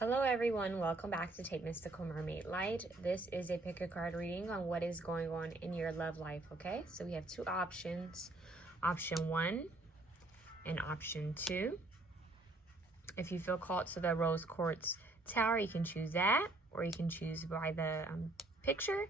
Hello everyone, welcome back to TayMysticalMermaidLight. This is a pick a card reading on what is going on in your love life, okay? So we have two options, option 1 and option 2. If you feel called to the Rose Quartz Tower, you can choose that, or you can choose by the picture.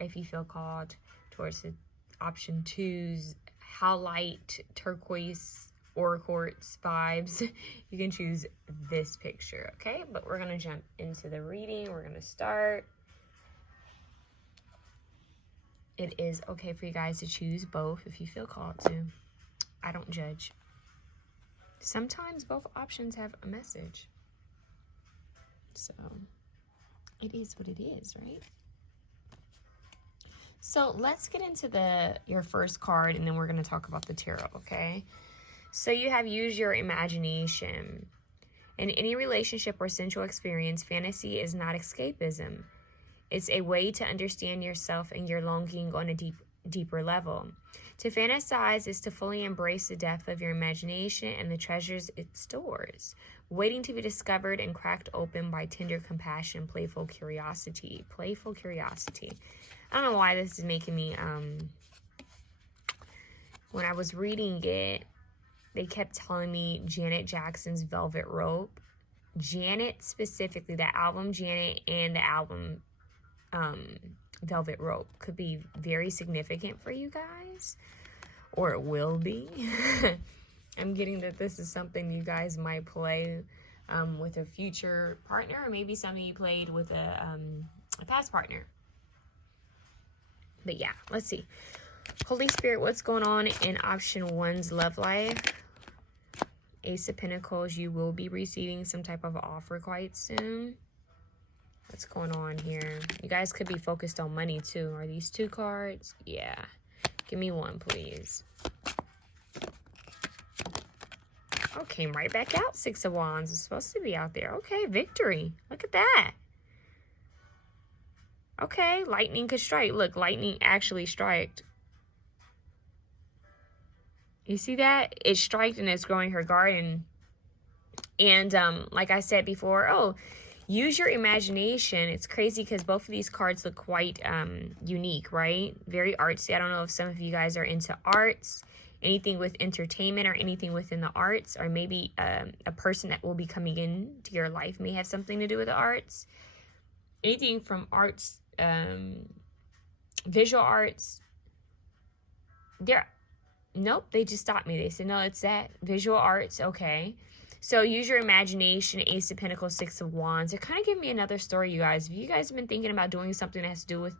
If you feel called towards the option 2's Howlite Turquoise or quartz vibes, you can choose this picture, okay? But we're gonna jump into the reading. We're gonna start. It is okay for you guys to choose both if you feel called to. I don't judge. Sometimes both options have a message, so it is what it is, right? So let's get into your first card, and then we're gonna talk about the tarot, okay? So you have use your imagination. In any relationship or sensual experience, fantasy is not escapism. It's a way to understand yourself and your longing on a deeper level. To fantasize is to fully embrace the depth of your imagination and the treasures it stores, waiting to be discovered and cracked open by tender compassion, playful curiosity. Playful curiosity. I don't know why this is making me, when I was reading it, they kept telling me Janet Jackson's Velvet Rope. Janet specifically, the album Janet and the album Velvet Rope could be very significant for you guys, or it will be. I'm getting that this is something you guys might play with a future partner, or maybe something you played with a past partner. But yeah, let's see. Holy Spirit, what's going on in option 1's love life? Ace of Pentacles, you will be receiving some type of offer quite soon. What's going on here? You guys could be focused on money too. Are these two cards? Yeah. Give me one, please. Oh, came right back out. 6 of Wands is supposed to be out there. Okay, victory. Look at that. Okay, lightning could strike. Look, lightning actually striked. You see that? It striked and it's growing her garden. And like I said before, use your imagination. It's crazy because both of these cards look quite unique, right? Very artsy. I don't know if some of you guys are into arts, anything with entertainment or anything within the arts, or maybe a person that will be coming into your life may have something to do with the arts. Anything from arts, visual arts. Nope, they just stopped me. They said, no, it's that. Visual arts, okay. So use your imagination, Ace of Pentacles, 6 of Wands. They're kind of giving me another story, you guys. If you guys have been thinking about doing something that has to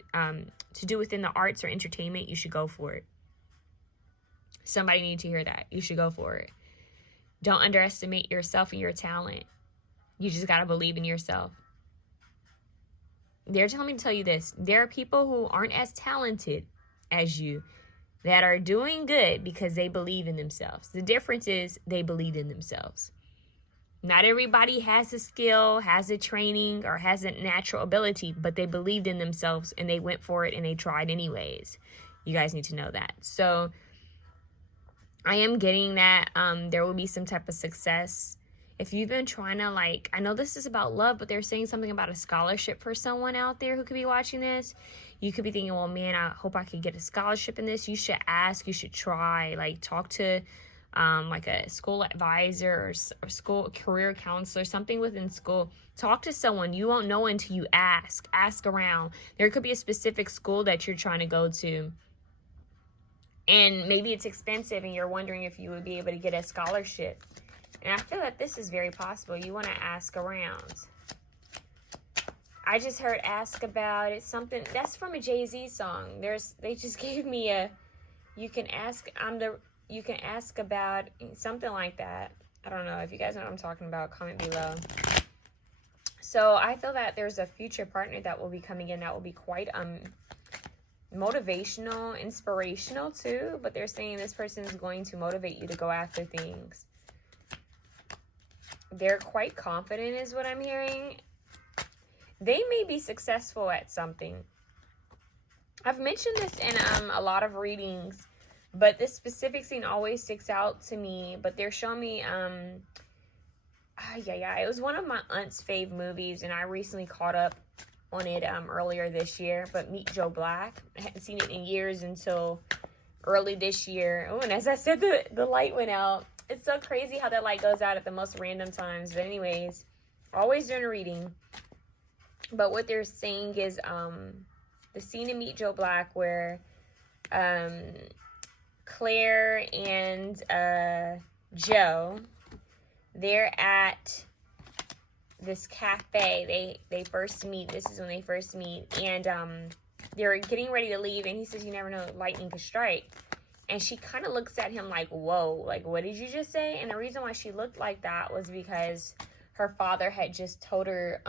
do within the arts or entertainment, you should go for it. Somebody needs to hear that. You should go for it. Don't underestimate yourself and your talent. You just got to believe in yourself. They're telling me to tell you this. There are people who aren't as talented as you that are doing good because they believe in themselves. The difference is they believe in themselves. Not everybody has a skill, has a training, or has a natural ability, but they believed in themselves and they went for it and they tried anyways. You guys need to know that. So I am getting that there will be some type of success. If you've been trying to, I know this is about love, but they're saying something about a scholarship for someone out there who could be watching this. You could be thinking, well, man, I hope I could get a scholarship in this. You should ask, you should try, talk to a school advisor or school career counselor, something within school. Talk to someone. You won't know until you ask. Ask around. There could be a specific school that you're trying to go to, and maybe it's expensive and you're wondering if you would be able to get a scholarship. And I feel that this is very possible. You want to ask around. I just heard ask about it. Something that's from a Jay-Z song. They just gave me you can ask about something like that. I don't know. If you guys know what I'm talking about, comment below. So I feel that there's a future partner that will be coming in that will be quite motivational, inspirational too. But they're saying this person is going to motivate you to go after things. They're quite confident is what I'm hearing. They may be successful at something. I've mentioned this in a lot of readings, but this specific scene always sticks out to me. But they're showing me yeah. It was one of my aunt's fave movies, and I recently caught up on it earlier this year. But Meet Joe Black, I hadn't seen it in years until early this year. Oh, and as I said, the light went out. It's so crazy how that light goes out at the most random times. But anyways, always doing a reading. But what they're saying is the scene in Meet Joe Black where Claire and Joe, they're at this cafe. They first meet. This is when they first meet. And they're getting ready to leave. And he says, you never know, lightning could strike. And she kind of looks at him like, whoa, like, what did you just say? And the reason why she looked like that was because her father had just told her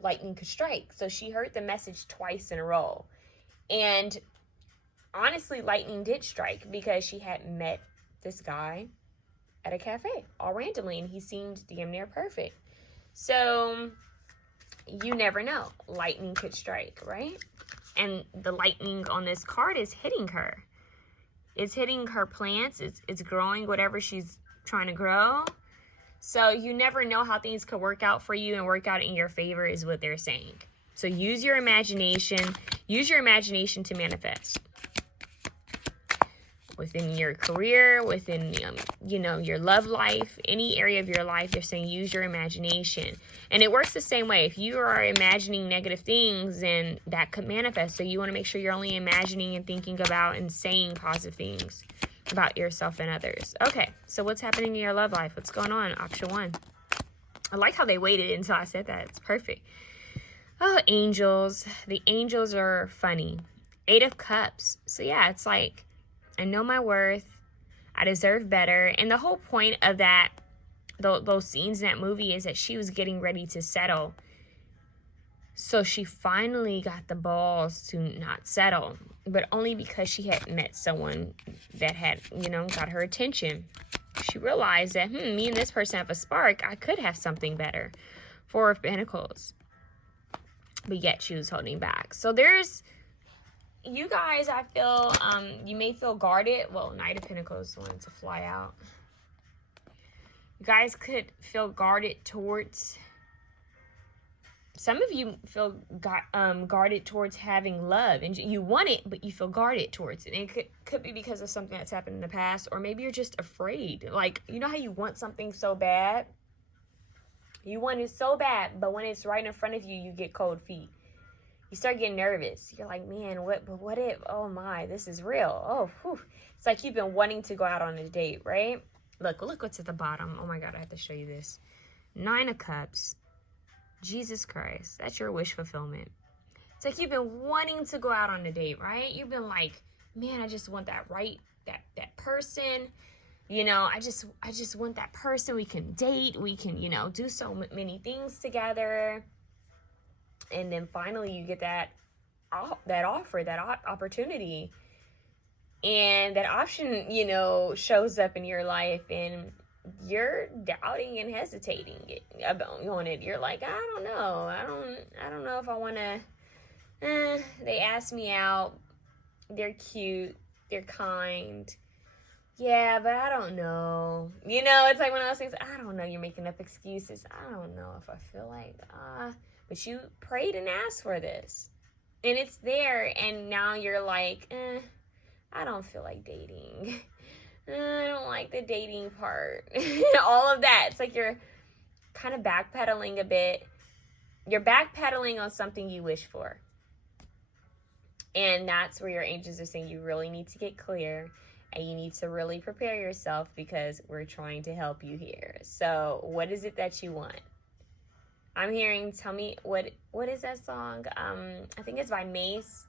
lightning could strike. So she heard the message twice in a row. And honestly, lightning did strike because she had met this guy at a cafe all randomly. And he seemed damn near perfect. So you never know. Lightning could strike, right? And the lightning on this card is hitting her. It's hitting her plants. It's growing whatever she's trying to grow. So you never know how things could work out for you and work out in your favor is what they're saying. So use your imagination. Use your imagination to manifest. Within your career, within, your love life, any area of your life, they're saying use your imagination. And it works the same way. If you are imagining negative things, then that could manifest. So you want to make sure you're only imagining and thinking about and saying positive things about yourself and others. Okay, so what's happening in your love life? What's going on? Option 1. I like how they waited until I said that. It's perfect. Oh, angels. The angels are funny. 8 of Cups. So yeah, it's like, I know my worth. I deserve better. And the whole point of that, those scenes in that movie is that she was getting ready to settle. So she finally got the balls to not settle. But only because she had met someone that had, got her attention. She realized that, me and this person have a spark. I could have something better. 4 of Pentacles. But yet she was holding back. So there's... You guys, I feel, you may feel guarded. Well, Knight of Pentacles wanted to fly out. You guys could feel guarded towards... Some of you feel guarded towards having love. And you want it, but you feel guarded towards it. And it could be because of something that's happened in the past. Or maybe you're just afraid. Like, you know how you want something so bad? You want it so bad, but when it's right in front of you, you get cold feet. You start getting nervous. You're like, man, what if, oh my, this is real. Oh, whew. It's like you've been wanting to go out on a date, right? Look what's at the bottom. Oh my God, I have to show you this. 9 of Cups. Jesus Christ, that's your wish fulfillment. It's like you've been wanting to go out on a date, right? You've been like, man, I just want that that person. I just want that person. We can date. We can, do so many things together. And then finally you get that offer, that opportunity. And that option, shows up in your life and you're doubting and hesitating on it. You're like, I don't know. I don't know if I want to. They asked me out. They're cute. They're kind. Yeah, but I don't know. It's like one of those things. I don't know. You're making up excuses. I don't know if I feel like, but you prayed and asked for this. And it's there. And now you're like, I don't feel like dating. I don't like the dating part. All of that. It's like you're kind of backpedaling a bit. You're backpedaling on something you wish for. And that's where your angels are saying you really need to get clear. And you need to really prepare yourself because we're trying to help you here. So what is it that you want? I'm hearing, tell me, what is that song? I think it's by Mace.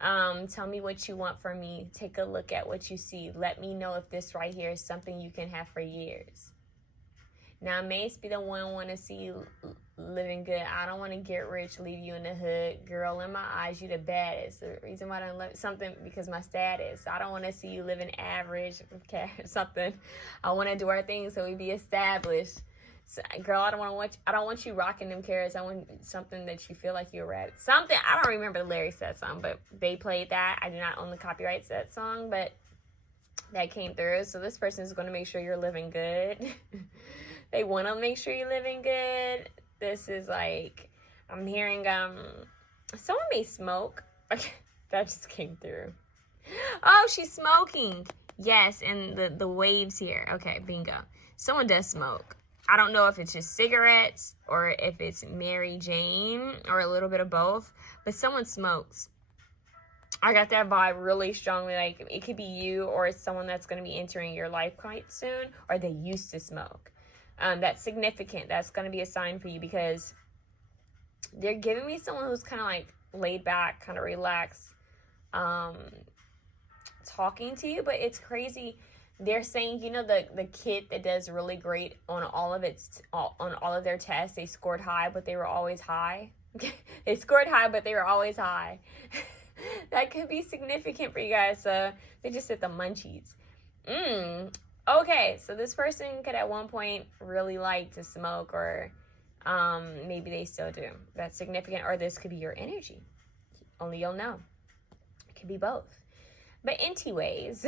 Tell me what you want from me. Take a look at what you see. Let me know if this right here is something you can have for years. Now, Mace be the one want to see you living good. I don't want to get rich, leave you in the hood. Girl, in my eyes, you the baddest. The reason why I don't love something because my status. I don't want to see you living average, okay, something. I want to do our thing so we be established. So, girl, I don't want you rocking them carrots. I want something that you feel like you're right. Something, I don't remember the lyrics to that song, but they played that. I do not own the copyrights to that song, but that came through. So this person is going to make sure you're living good. They want to make sure you're living good. This is like, I'm hearing, someone may smoke. Okay, that just came through. Oh, she's smoking. Yes, and the waves here. Okay, bingo. Someone does smoke. I don't know if it's just cigarettes or if it's Mary Jane or a little bit of both, but someone smokes. I got that vibe really strongly. Like, it could be you, or it's someone that's going to be entering your life quite soon, or they used to smoke. That's significant. That's going to be a sign for you, because they're giving me someone who's kind of like laid back, kind of relaxed, talking to you. But it's crazy. They're saying, you know, the kid that does really great on all of their tests, they scored high, but they were always high. They scored high, but they were always high. That could be significant for you guys. So they just hit the munchies. Okay, so this person could at one point really like to smoke, or maybe they still do. That's significant. Or this could be your energy. Only you'll know. It could be both. But anyways,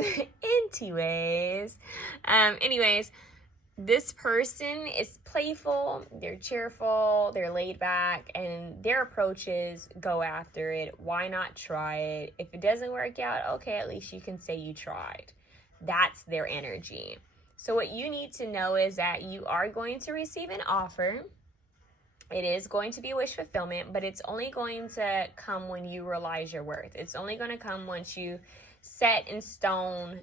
this person is playful, they're cheerful, they're laid back, and their approach is go after it. Why not try it? If it doesn't work out, okay, at least you can say you tried. That's their energy. So what you need to know is that you are going to receive an offer. It is going to be wish fulfillment, but it's only going to come when you realize your worth. It's only going to come once you set in stone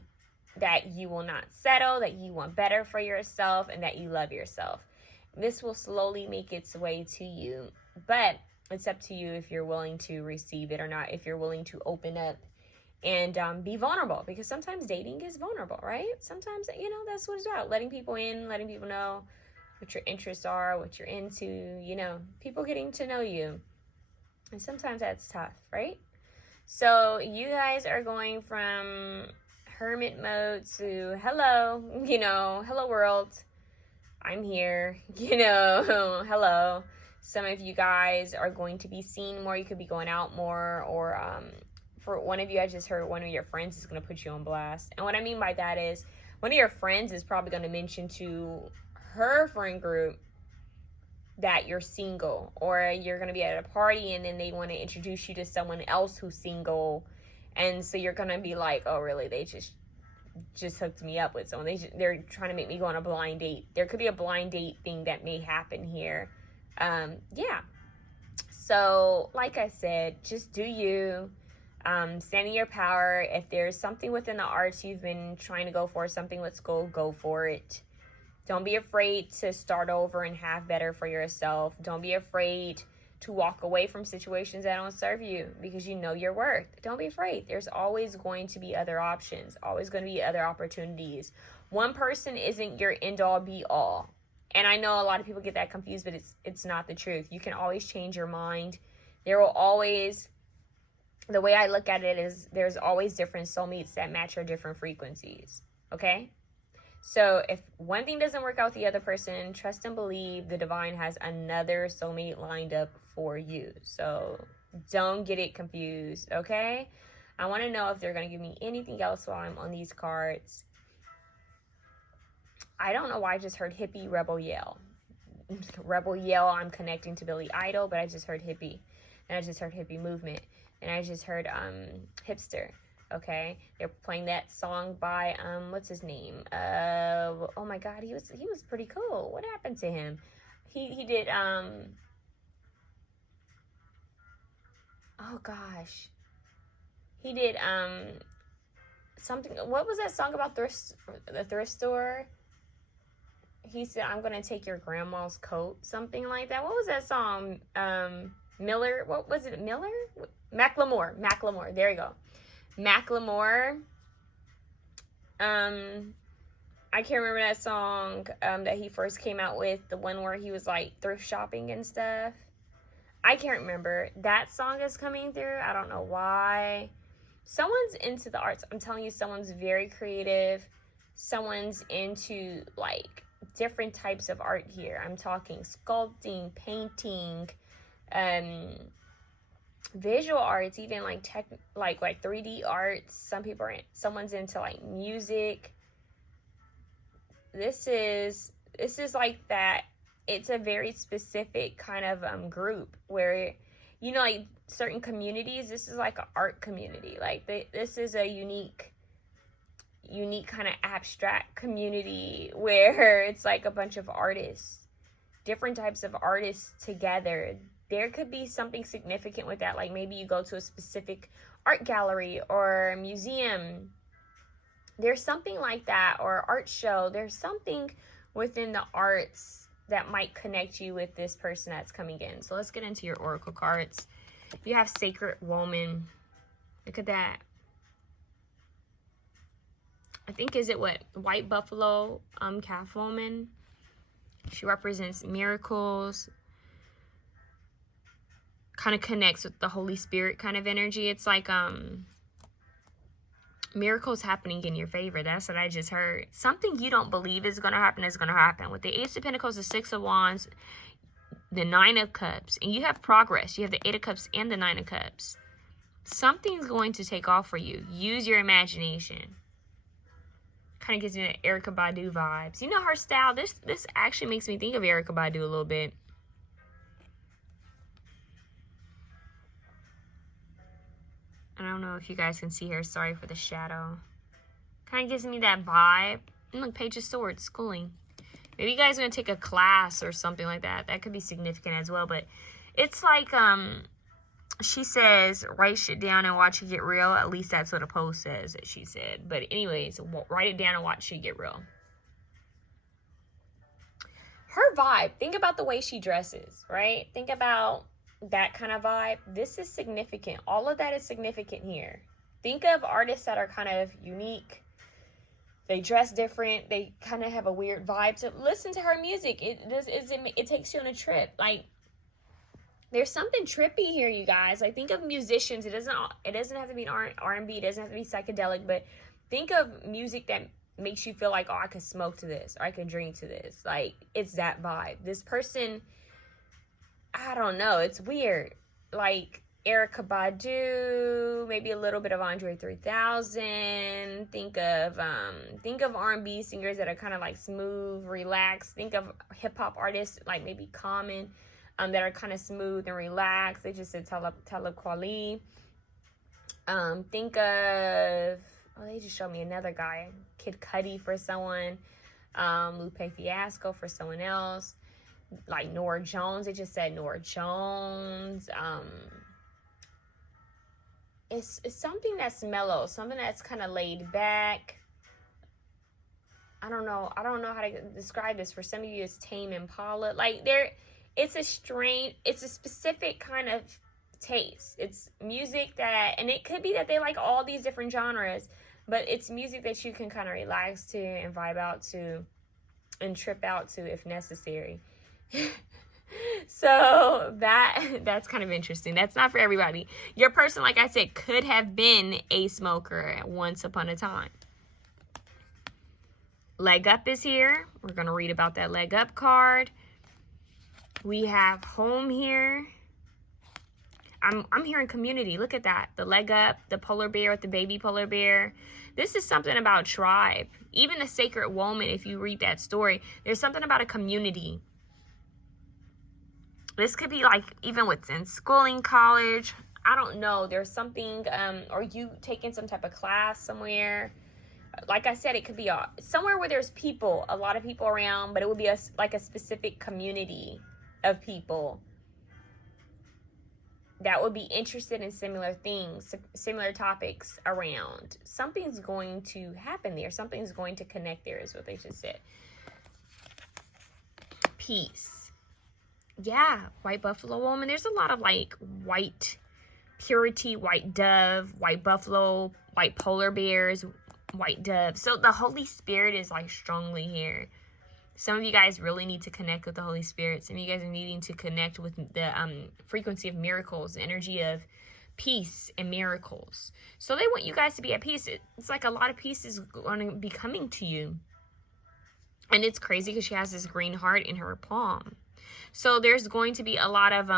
that you will not settle, that you want better for yourself, and that you love yourself. This will slowly make its way to you, but it's up to you if you're willing to receive it or not, if you're willing to open up and be vulnerable, because sometimes dating is vulnerable, right? Sometimes, you know, that's what it's about. Letting people in, letting people know what your interests are, what you're into, you know, people getting to know you. And sometimes that's tough, right? So you guys are going from hermit mode to hello, you know, hello world, I'm here, you know, hello. Some of you guys are going to be seen more. You could be going out more, or for one of you, I just heard one of your friends is going to put you on blast. And what I mean by that is one of your friends is probably going to mention to her friend group that you're single, or you're going to be at a party and then they want to introduce you to someone else who's single. And so you're going to be like, oh, really? They just hooked me up with someone. They're trying to make me go on a blind date. There could be a blind date thing that may happen here. Yeah. So, like I said, just do you. Stand in your power. If there's something within the arts you've been trying to go for, something with school, go for it. Don't be afraid to start over and have better for yourself. Don't be afraid to walk away from situations that don't serve you, because you know your worth. Don't be afraid. There's always going to be other options, always going to be other opportunities. One person isn't your end all be all. And I know a lot of people get that confused, but it's not the truth. You can always change your mind. There will always, the way I look at it is there's always different soulmates that match your different frequencies. Okay? So if one thing doesn't work out with the other person, trust and believe the divine has another soulmate lined up for you. So don't get it confused, okay? I want to know if they're going to give me anything else while I'm on these cards. I don't know why I just heard hippie rebel yell. Rebel yell, I'm connecting to Billy Idol, but I just heard hippie. And I just heard hippie movement. And I just heard hipster. Okay, they're playing that song by what's his name? Oh my God, he was pretty cool. What happened to him? He did oh gosh, he did something. What was that song about the thrift store? He said, "I'm gonna take your grandma's coat," something like that. What was that song? Miller. What was it? Miller? Macklemore. There you go. Macklemore. I can't remember that song that he first came out with, the one where he was like thrift shopping and stuff. I can't remember. That song is coming through. I don't know why. Someone's into the arts. I'm telling you, someone's very creative. Someone's into like different types of art here. I'm talking sculpting, painting, visual arts, even like like 3D arts. Someone's into like music. This is this is like that. It's a very specific kind of group where, you know, like certain communities, this is like an art community. Like this is a unique kind of abstract community where it's like a bunch of artists, different types of artists together. There could be something significant with that. Like maybe you go to a specific art gallery or museum. There's something like that, or art show. There's something within the arts that might connect you with this person that's coming in. So let's get into your oracle cards. You have Sacred Woman. Look at that. I think, is it what? White Buffalo calf woman. She represents miracles. Kind of connects with the Holy Spirit kind of energy. It's like miracles happening in your favor. That's what I just heard. Something you don't believe is going to happen is going to happen. With the Ace of Pentacles, the Six of Wands, the Nine of Cups, and you have progress. You have the Eight of Cups and the Nine of Cups. Something's going to take off for you. Use your imagination. Kind of gives me the Erykah Badu vibes. You know her style. This actually makes me think of Erykah Badu a little bit. I don't know if you guys can see her. Sorry for the shadow. Kind of gives me that vibe. And look, Page of Swords, schooling. Maybe you guys are going to take a class or something like that. That could be significant as well. But it's like, she says, write shit down and watch it get real. At least that's what a post says that she said. But anyways, write it down and watch shit get real. Her vibe. Think about the way she dresses, right? Think about that kind of vibe. This is significant. All of that is significant here. Think of artists that are kind of unique. They dress different. They kind of have a weird vibe. So listen to her music. It takes you on a trip. Like, there's something trippy here, you guys. Like, think of musicians. It doesn't have to be R&B. It doesn't have to be psychedelic. But think of music that makes you feel like, oh, I could smoke to this, or I could drink to this. Like, it's that vibe. This person, I don't know. It's weird. Like Erykah Badu, maybe a little bit of Andre 3000. Think of R&B singers that are kind of like smooth, relaxed. Think of hip hop artists like maybe Common, that are kind of smooth and relaxed. They just said Talib Kweli. Think of, oh, they just showed me another guy, Kid Cudi for someone, Lupe Fiasco for someone else. Like Nora Jones, it just said Nora Jones. It's something that's mellow, something that's kind of laid back. I don't know how to describe this. For some of you, it's Tame Impala. Like it's a specific kind of taste. It's music that, and it could be that they like all these different genres, but it's music that you can kind of relax to and vibe out to and trip out to if necessary. So that's kind of interesting. That's not for everybody. Your person, like I said, could have been a smoker once upon a time. Leg Up is here. We're going to read about that Leg Up card. We have Home here. I'm hearing community. Look at that. The Leg Up, the polar bear with the baby polar bear. This is something about tribe. Even the Sacred Woman, if you read that story, there's something about a community. This could be like even within schooling, college. I don't know. There's something, or you taking some type of class somewhere. Like I said, it could be somewhere where there's people, a lot of people around, but it would be like a specific community of people that would be interested in similar things, similar topics around. Something's going to happen there. Something's going to connect there is what they just said. Peace. Yeah, White Buffalo Woman. There's a lot of like white purity, white dove, white buffalo, white polar bears, white dove. So the Holy Spirit is like strongly here. Some of you guys really need to connect with the Holy Spirit. Some of you guys are needing to connect with the frequency of miracles, the energy of peace and miracles. So they want you guys to be at peace. It's like a lot of peace is going to be coming to you. And it's crazy because she has this green heart in her palm. So there's going to be a lot of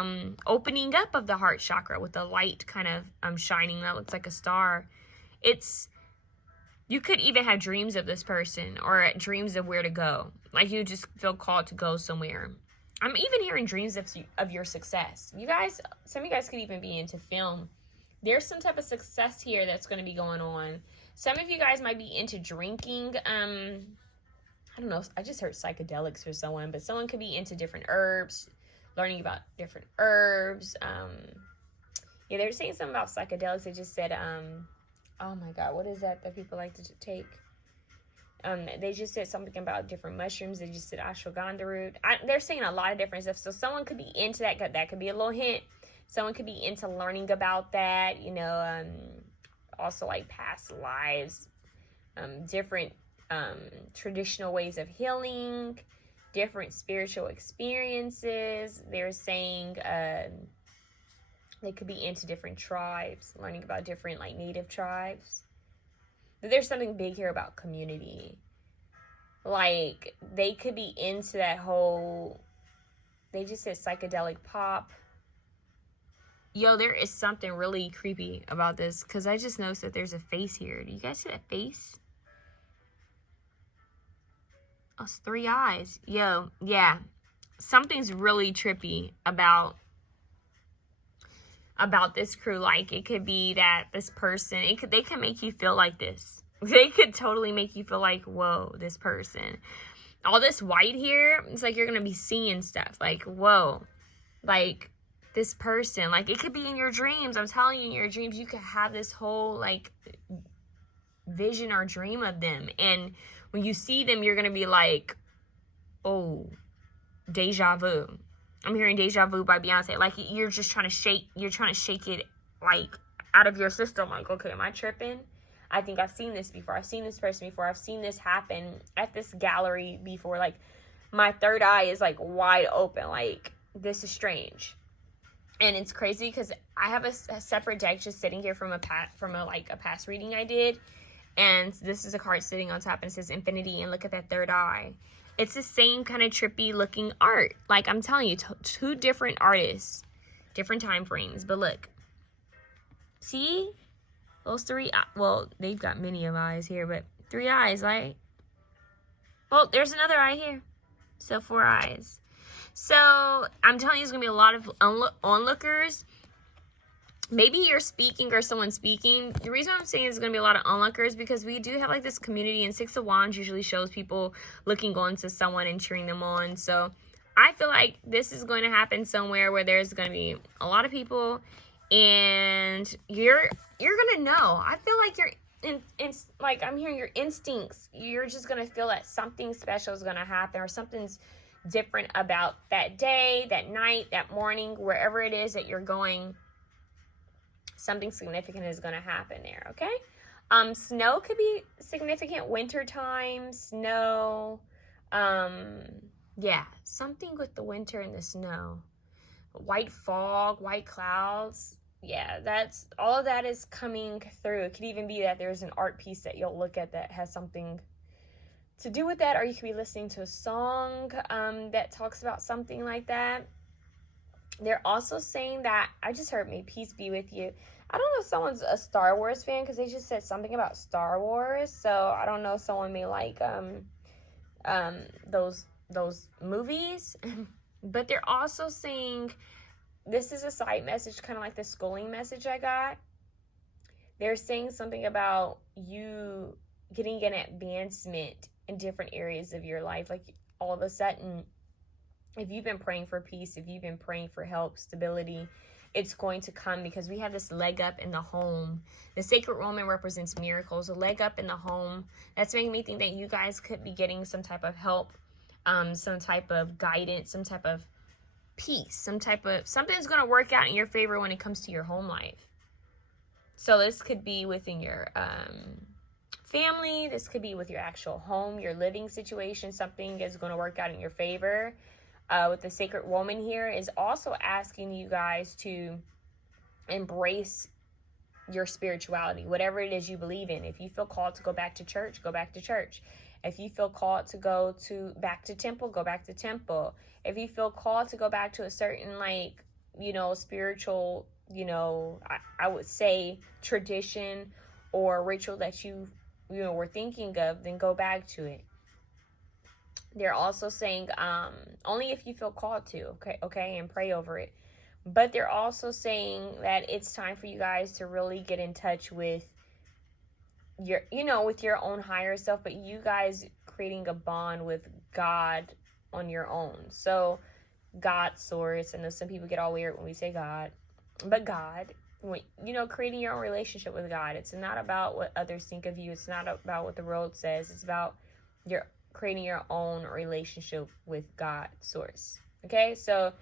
opening up of the heart chakra with the light kind of shining. That looks like a star. You could even have dreams of this person or dreams of where to go. Like you just feel called to go somewhere. I'm even hearing dreams of your success. You guys, some of you guys could even be into film. There's some type of success here that's going to be going on. Some of you guys might be into drinking. I don't know. I just heard psychedelics for someone, but someone could be into different herbs, learning about different herbs. Yeah, they were saying something about psychedelics. They just said, oh my God, what is that people like to take? They just said something about different mushrooms. They just said ashwagandha root. They're saying a lot of different stuff. So someone could be into that. That could be a little hint. Someone could be into learning about that. You know, also like past lives, different traditional ways of healing, different spiritual experiences. They're saying they could be into different tribes, learning about different like native tribes. There's something big here about community. Like, they could be into that whole, they just said psychedelic pop. Yo, there is something really creepy about this, because I just noticed that there's a face here. Do you guys see that face? Oh, it's 3 eyes. Yo, yeah. Something's really trippy about this crew. Like, it could be that this person, they could make you feel like this. They could totally make you feel like, whoa, this person. All this white here, it's like you're gonna be seeing stuff. Like, whoa, like this person. Like, it could be in your dreams. I'm telling you, in your dreams, you could have this whole like vision or dream of them. And when you see them, you're gonna be like, oh, deja vu. I'm hearing Deja Vu by Beyonce. Like, you're just trying to shake it, like, out of your system. Like, okay, am I tripping? I think I've seen this before. I've seen this person before. I've seen this happen at this gallery before. Like, my third eye is, like, wide open. Like, this is strange. And it's crazy because I have a separate deck just sitting here from a past reading I did. And this is a card sitting on top and it says Infinity. And look at that third eye. It's the same kind of trippy looking art. Like, I'm telling you, two different artists, different time frames. But look, see those 3 well, they've got many of eyes here, but 3 eyes, right? Well, there's another eye here, so 4 eyes. So I'm telling you, there's gonna be a lot of onlookers. Maybe you're speaking or someone's speaking. The reason I'm saying there's going to be a lot of onlookers because we do have like this community, and 6 of Wands usually shows people looking on to someone and cheering them on. So I feel like this is going to happen somewhere where there's going to be a lot of people, and you're going to know. I feel like you're like, I'm hearing your instincts. You're just going to feel that something special is going to happen, or something's different about that day, that night, that morning, wherever it is that you're going. Something significant is going to happen there, okay? Snow could be significant. Winter time, snow. Yeah, something with the winter and the snow. White fog, white clouds. Yeah, that's all of that is coming through. It could even be that there's an art piece that you'll look at that has something to do with that, or you could be listening to a song that talks about something like that. They're also saying that, I just heard, may peace be with you. I don't know if someone's a Star Wars fan because they just said something about Star Wars. So I don't know if someone may like those movies. But they're also saying, this is a side message, kind of like the schooling message I got. They're saying something about you getting an advancement in different areas of your life. Like, all of a sudden, if you've been praying for peace, if you've been praying for help, stability, it's going to come, because we have this leg up in the home. The sacred woman represents miracles. A leg up in the home. That's making me think that you guys could be getting some type of help, some type of guidance, some type of peace, something's going to work out in your favor when it comes to your home life. So this could be within your family. This could be with your actual home, your living situation. Something is going to work out in your favor. With the sacred woman here is also asking you guys to embrace your spirituality, whatever it is you believe in. If you feel called to go back to church, go back to church. If you feel called to go back to temple, go back to temple. If you feel called to go back to a certain, like, spiritual, I would say tradition or ritual that you were thinking of, then go back to it. They're also saying only if you feel called to, okay, and pray over it. But they're also saying that it's time for you guys to really get in touch with your, with your own higher self, but you guys creating a bond with God on your own. So God, source. I know some people get all weird when we say God, but God, creating your own relationship with God. It's not about what others think of you. It's not about what the world says. It's about your creating your own relationship with God, source. Okay, so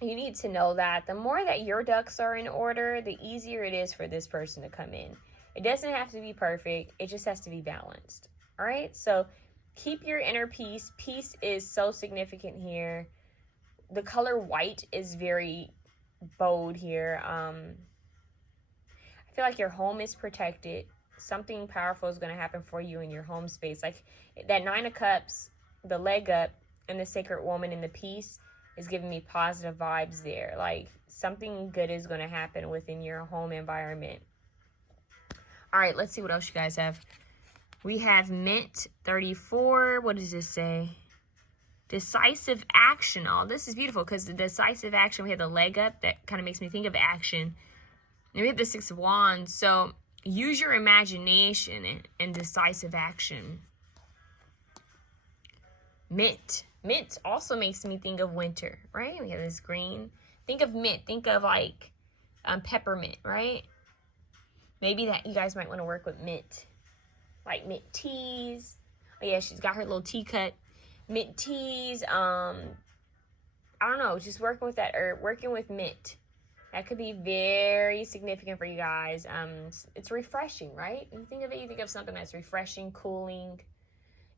you need to know that the more that your ducks are in order, the easier it is for this person to come in. It doesn't have to be perfect. It just has to be balanced. All right, so keep your inner peace. Peace is so significant here. The color white is very bold here. I feel like your home is protected. Something powerful is going to happen for you in your home space. Like that 9 of Cups, the leg up, and the Sacred Woman in the peace is giving me positive vibes there. Like something good is going to happen within your home environment. All right, let's see what else you guys have. We have Mint 34. What does this say? Decisive action. Oh, this is beautiful because the decisive action, we have the leg up. That kind of makes me think of action. And we have the 6 of Wands. So use your imagination and decisive action. Mint. Mint also makes me think of winter, right? We have this green. Think of mint. Think of like peppermint, right? Maybe that you guys might want to work with mint. Like mint teas. Oh yeah, she's got her little tea cut. Mint teas. I don't know. Just working with that, or working with mint. That could be very significant for you guys. It's refreshing, right? When you think of it, you think of something that's refreshing, cooling.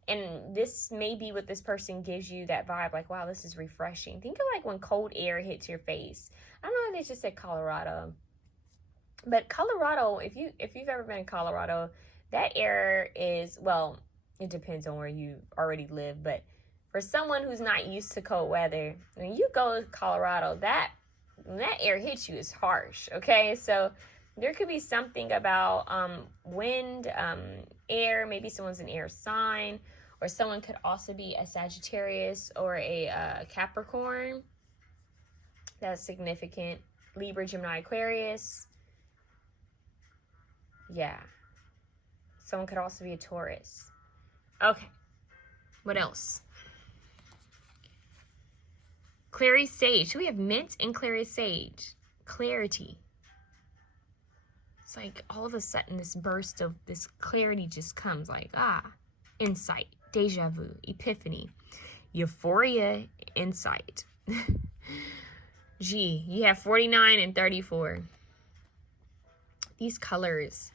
And this may be what this person gives you, that vibe, like, wow, this is refreshing. Think of like when cold air hits your face. I don't know if they just said Colorado. But Colorado, if you've ever been in Colorado, that air is, well, it depends on where you already live. But for someone who's not used to cold weather, when you go to Colorado, when that air hits you is harsh, okay? So there could be something about wind, air. Maybe someone's an air sign, or someone could also be a Sagittarius or a Capricorn. That's significant. Libra, Gemini, Aquarius. Yeah. Someone could also be a Taurus. Okay. What else? Clary Sage. So we have Mint and Clary Sage. Clarity. It's like all of a sudden this burst of this clarity just comes, like, insight, deja vu, epiphany, euphoria, insight. G, you have 49 and 34. These colors,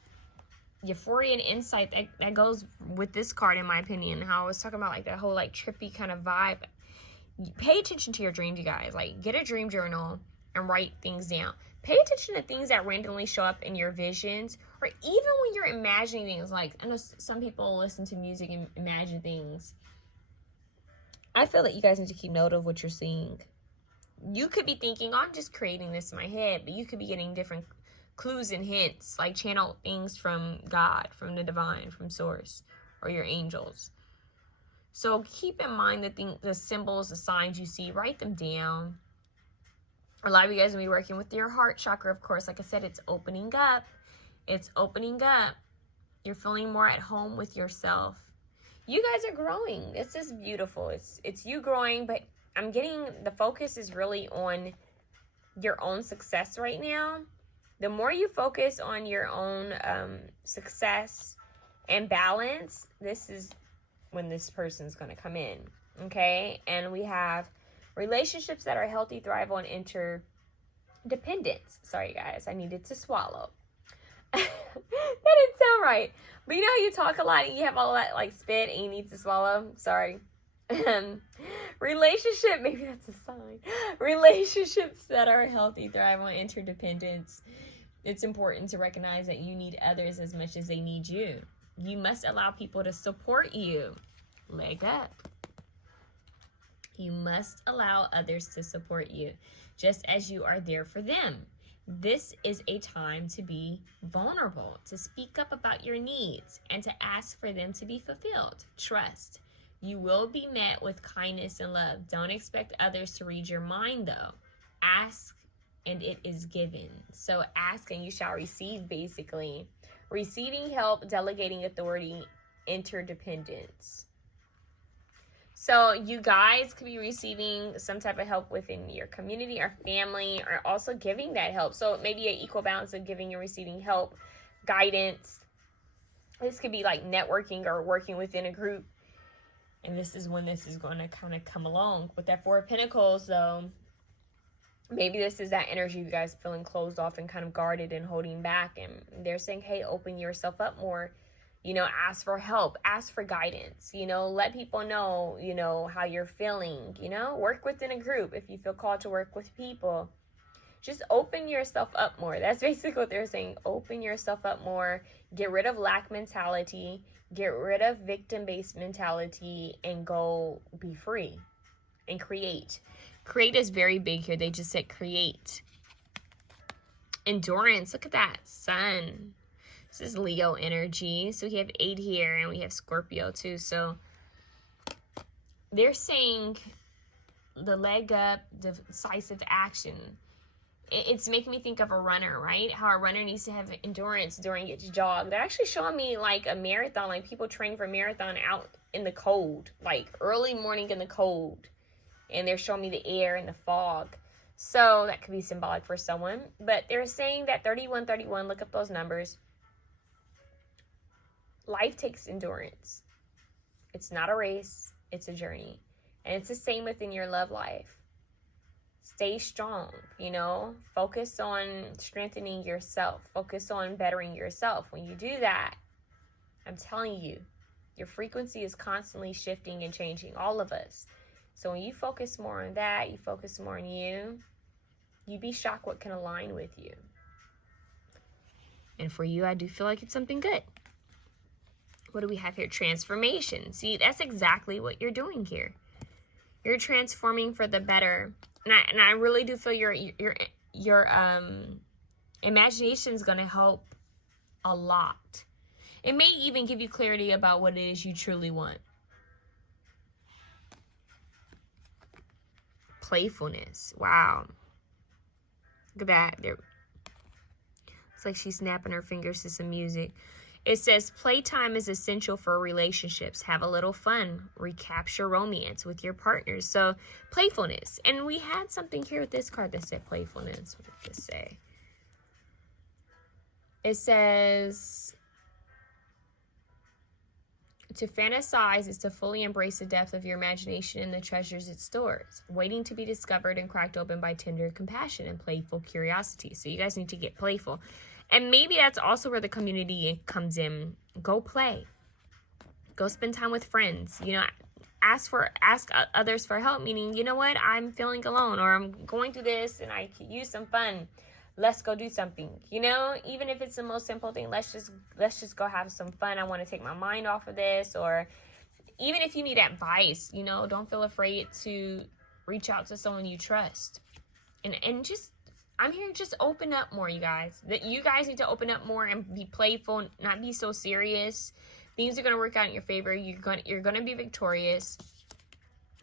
euphoria and insight, that goes with this card, in my opinion. How I was talking about like that whole like trippy kind of vibe. Pay attention to your dreams, you guys. Like, get a dream journal and write things down. Pay attention to things that randomly show up in your visions, or even when you're imagining things. Like, I know some people listen to music and imagine things. I feel that you guys need to keep note of what you're seeing. You could be thinking, oh, I'm just creating this in my head, but you could be getting different clues and hints, like channel things from God, from the divine, from source, or your angels. So keep in mind the symbols, the signs you see, write them down. A lot of you guys will be working with your heart chakra, of course. Like I said, it's opening up. It's opening up. You're feeling more at home with yourself. You guys are growing. This is beautiful. It's you growing, but I'm getting the focus is really on your own success right now. The more you focus on your own success and balance, this is when this person's going to come in, okay? And we have relationships that are healthy, thrive on interdependence. Sorry, guys, I needed to swallow. That didn't sound right. But you know how you talk a lot and you have all that like spit and you need to swallow? Sorry. Relationship, maybe that's a sign. Relationships that are healthy, thrive on interdependence. It's important to recognize that you need others as much as they need you. You must allow people to support you. Leg up. You must allow others to support you, just as you are there for them. This is a time to be vulnerable, to speak up about your needs, and to ask for them to be fulfilled. Trust. You will be met with kindness and love. Don't expect others to read your mind, though. Ask and it is given. So ask and you shall receive, basically. Receiving help, delegating authority, interdependence. So you guys could be receiving some type of help within your community or family, or also giving that help. So maybe an equal balance of giving and receiving help, guidance. This could be like networking or working within a group. And this is when this is going to kind of come along. With that Four of Pentacles, though, maybe this is that energy of you guys feeling closed off and kind of guarded and holding back. And they're saying, hey, open yourself up more. You know, ask for help, ask for guidance, you know, let people know, you know, how you're feeling, you know, work within a group if you feel called to work with people. Just open yourself up more. That's basically what they're saying. Open yourself up more. Get rid of lack mentality. Get rid of victim-based mentality and go be free and create. Create is very big here. They just said create. Endurance. Look at that. Sun. This is Leo energy. So we have 8 here and we have Scorpio too. So they're saying the leg up, decisive action. It's making me think of a runner, right? How a runner needs to have endurance during its jog. They're actually showing me like a marathon, like people training for a marathon out in the cold, like early morning in the cold. And they're showing me the air and the fog. So that could be symbolic for someone. But they're saying that 3131, look up those numbers. Life takes endurance. It's not a race, it's a journey. And it's the same within your love life. Stay strong, you know. Focus on strengthening yourself. Focus on bettering yourself. When you do that, I'm telling you, your frequency is constantly shifting and changing, all of us. So when you focus more on that, you focus more on you, you'd be shocked what can align with you. And for you, I do feel like it's something good. What do we have here? Transformation. See, that's exactly what you're doing here. You're transforming for the better. And I really do feel your imagination is going to help a lot. It may even give you clarity about what it is you truly want. Playfulness. Wow. Look at that. It's like she's snapping her fingers to some music. It says, playtime is essential for relationships. Have a little fun. Recapture romance with your partners. So, playfulness. And we had something here with this card that said playfulness. What did this say? It says, to fantasize is to fully embrace the depth of your imagination and the treasures it stores, waiting to be discovered and cracked open by tender compassion and playful curiosity. So, you guys need to get playful. And maybe that's also where the community comes in. Go play. Go spend time with friends. You know, ask others for help, meaning, you know what, I'm feeling alone, or I'm going through this and I could use some fun. Let's go do something. You know, even if it's the most simple thing, let's just go have some fun. I want to take my mind off of this. Or even if you need advice, you know, don't feel afraid to reach out to someone you trust. And just, I'm here, just open up more, you guys. That you guys need to open up more and be playful, not be so serious. Things are going to work out in your favor. You're going to be victorious.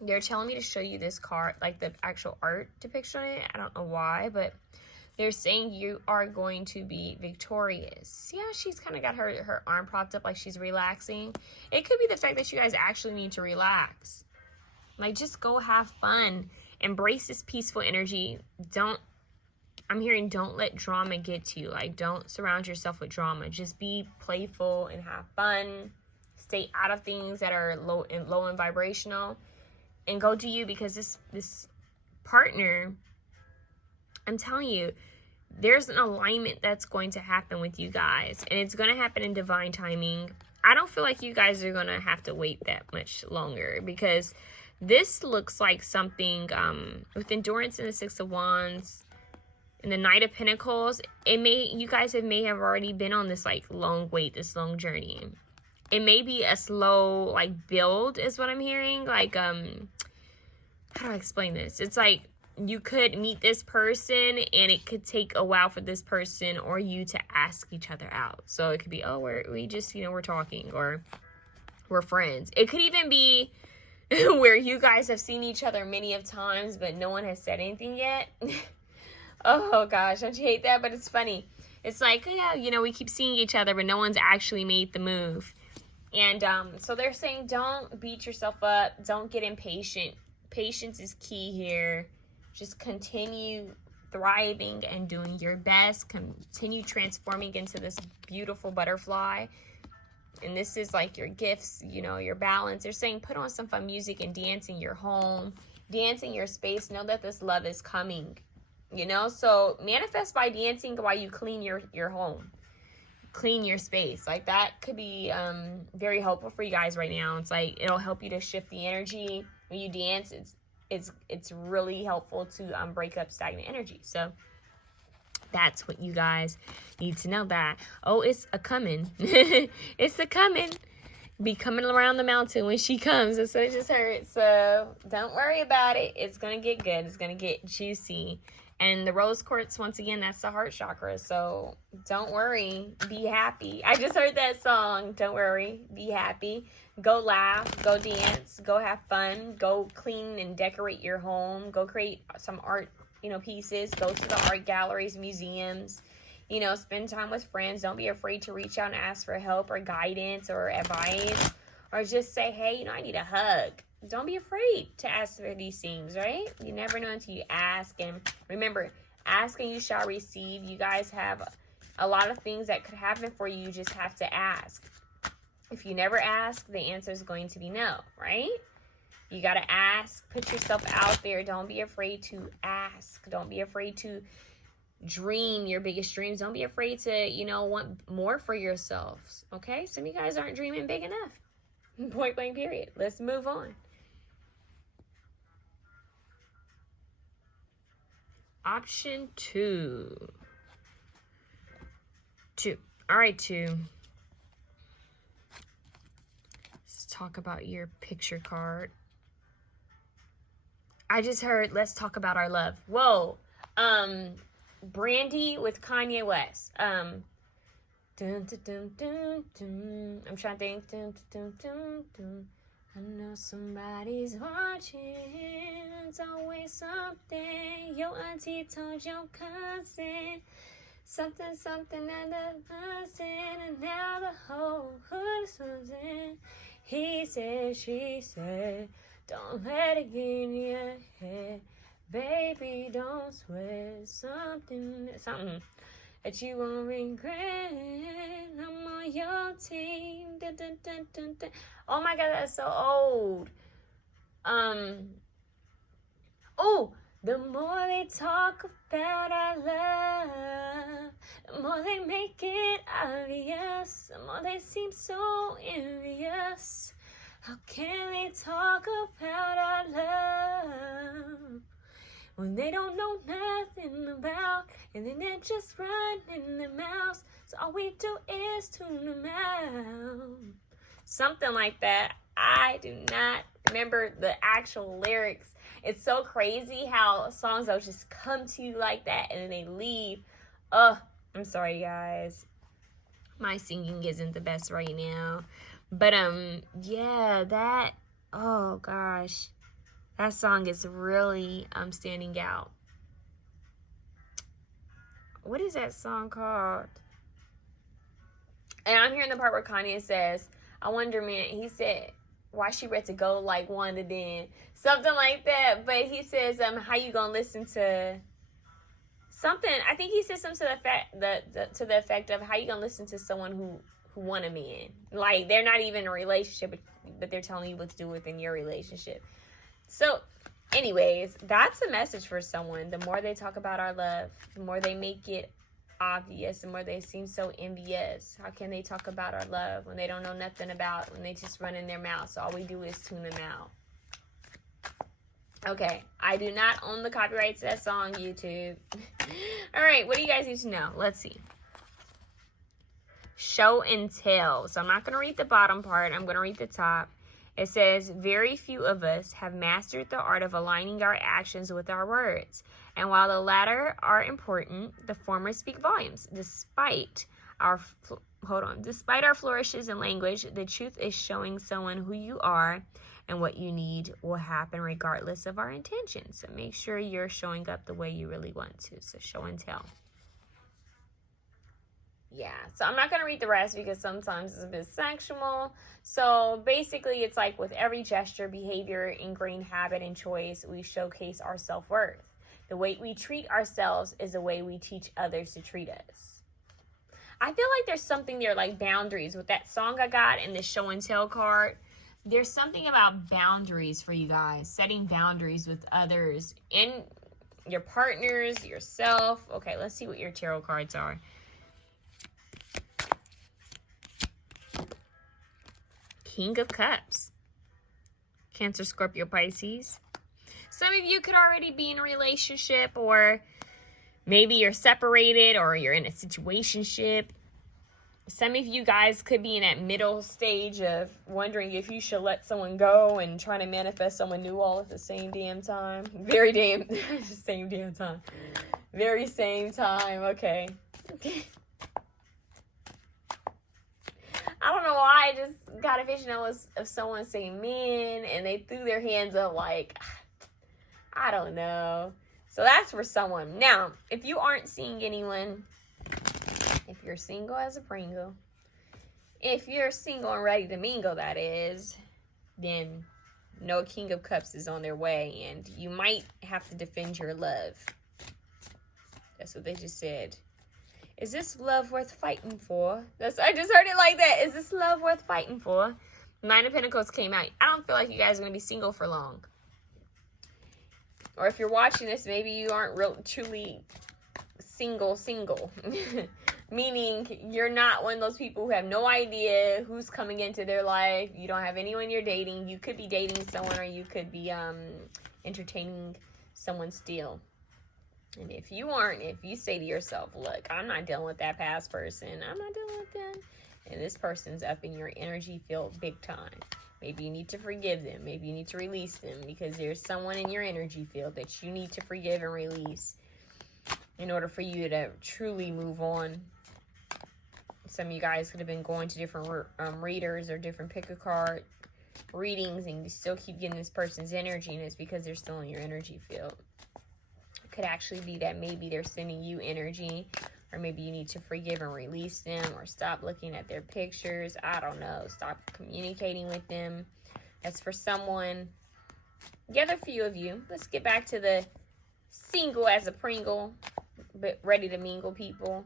They're telling me to show you this card, like the actual art depiction on it. I don't know why, but they're saying you are going to be victorious. See how she's kind of got her arm propped up like she's relaxing? It could be the fact that you guys actually need to relax. Like, just go have fun. Embrace this peaceful energy. I'm hearing don't let drama get to you. Like, don't surround yourself with drama. Just be playful and have fun. Stay out of things that are low and vibrational. And go do you, because this partner, I'm telling you, there's an alignment that's going to happen with you guys. And it's going to happen in divine timing. I don't feel like you guys are going to have to wait that much longer, because this looks like something with endurance and the Six of Wands and the Knight of Pentacles. You guys may have already been on this like long wait, this long journey. It may be a slow like build is what I'm hearing. Like, how do I explain this? It's like you could meet this person and it could take a while for this person or you to ask each other out. So it could be, oh, we're talking, or we're friends. It could even be where you guys have seen each other many of times, but no one has said anything yet. Oh gosh, don't you hate that? But it's funny. It's like, yeah, you know, we keep seeing each other, but no one's actually made the move. And so they're saying, don't beat yourself up. Don't get impatient. Patience is key here. Just continue thriving and doing your best. Continue transforming into this beautiful butterfly. And this is like your gifts, you know, your balance. They're saying put on some fun music and dance in your home. Dance in your space. Know that this love is coming. You know, so manifest by dancing while you clean your home. Clean your space. Like that could be very helpful for you guys right now. It's like it'll help you to shift the energy when you dance. It's really helpful to break up stagnant energy. So that's what you guys need to know. That it's a coming. It's a coming. Be coming around the mountain when she comes. That's what I just heard. So don't worry about it. It's gonna get good. It's gonna get juicy. And the rose quartz, once again, that's the heart chakra. So don't worry. Be happy. I just heard that song. Don't worry. Be happy. Go laugh. Go dance. Go have fun. Go clean and decorate your home. Go create some art, you know, pieces. Go to the art galleries, museums. You know, spend time with friends. Don't be afraid to reach out and ask for help or guidance or advice. Or just say, hey, you know, I need a hug. Don't be afraid to ask for these things, right? You never know until you ask. And remember, ask and you shall receive. You guys have a lot of things that could happen for you. You just have to ask. If you never ask, the answer is going to be no, right? You got to ask. Put yourself out there. Don't be afraid to ask. Don't be afraid to dream your biggest dreams. Don't be afraid to, you know, want more for yourselves, okay? Some of you guys aren't dreaming big enough. Point blank period. Let's move on. Option 2. All right, 2. Let's talk about your picture card. I just heard, let's talk about our love. Whoa. Brandy with Kanye West. Dun, dun, dun, dun, dun. I'm trying to think. Dun, dun, dun, dun. I know somebody's watching. It's always something. Your auntie told your cousin something that the person, and now the whole hood is losing. He said, she said, don't let it get in your head, baby. Don't sweat something that you won't regret. I'm on your team. Dun, dun, dun, dun, dun. Oh my God, that's so old. The more they talk about our love, the more they make it obvious, the more they seem so envious. How can they talk about our love when they don't know nothing about, and then they're just running their mouths? So all we do is tune them out. Something like that. I do not remember the actual lyrics. It's so crazy how songs will just come to you like that and then they leave. I'm sorry, guys. My singing isn't the best right now. But, yeah, that, oh gosh. That song is really standing out. What is that song called? And I'm hearing the part where Kanye says, I wonder, man, he said, why she ready to go like one to then? Something like that. But he says, how you gonna listen to something? I think he said something to the effect of how you gonna listen to someone who want a man? Like, they're not even in a relationship, but they're telling you what to do within your relationship. So, anyways, that's a message for someone. The more they talk about our love, the more they make it obvious, the more they seem so envious. How can they talk about our love when they don't know nothing about, when they just run in their mouth? So all we do is tune them out. Okay, I do not own the copyrights to that song, YouTube. All right, what do you guys need to know? Let's see. Show and tell. So I'm not going to read the bottom part. I'm going to read the top. It says, very few of us have mastered the art of aligning our actions with our words. And while the latter are important, the former speak volumes. Despite our hold on. Despite our flourishes in language, the truth is showing someone who you are, and what you need will happen regardless of our intentions. So make sure you're showing up the way you really want to. So show and tell. Yeah, so I'm not going to read the rest because sometimes it's a bit sexual. So basically, it's like with every gesture, behavior, ingrained habit, and choice, we showcase our self-worth. The way we treat ourselves is the way we teach others to treat us. I feel like there's something there like boundaries. With that song I got and the show and tell card, there's something about boundaries for you guys. Setting boundaries with others and your partners, yourself. Okay, let's see what your tarot cards are. King of Cups. Cancer, Scorpio, Pisces. Some of you could already be in a relationship, or maybe you're separated, or you're in a situationship. Some of you guys could be in that middle stage of wondering if you should let someone go and trying to manifest someone new all at the same damn time. Very same damn time. Very same time. Okay. I don't know why I just got a vision of someone saying men, and they threw their hands up like, I don't know. So that's for someone. Now, if you aren't seeing anyone, if you're single as a Pringle, if you're single and ready to mingle, that is, then no King of Cups is on their way, and you might have to defend your love. That's what they just said. Is this love worth fighting for? I just heard it like that. Is this love worth fighting for? Nine of Pentacles came out. I don't feel like you guys are going to be single for long. Or if you're watching this, maybe you aren't truly single. Meaning you're not one of those people who have no idea who's coming into their life. You don't have anyone you're dating. You could be dating someone, or you could be entertaining someone still. And if you aren't, if you say to yourself, look, I'm not dealing with that past person. I'm not dealing with them. And this person's up in your energy field big time. Maybe you need to forgive them. Maybe you need to release them, because there's someone in your energy field that you need to forgive and release in order for you to truly move on. Some of you guys could have been going to different readers or different pick-a-card readings, and you still keep getting this person's energy, and it's because they're still in your energy field. It could actually be that maybe they're sending you energy, or maybe you need to forgive and release them, or stop looking at their pictures. I don't know. Stop communicating with them. That's for someone. The other few of you, let's get back to the single as a Pringle, but ready to mingle people.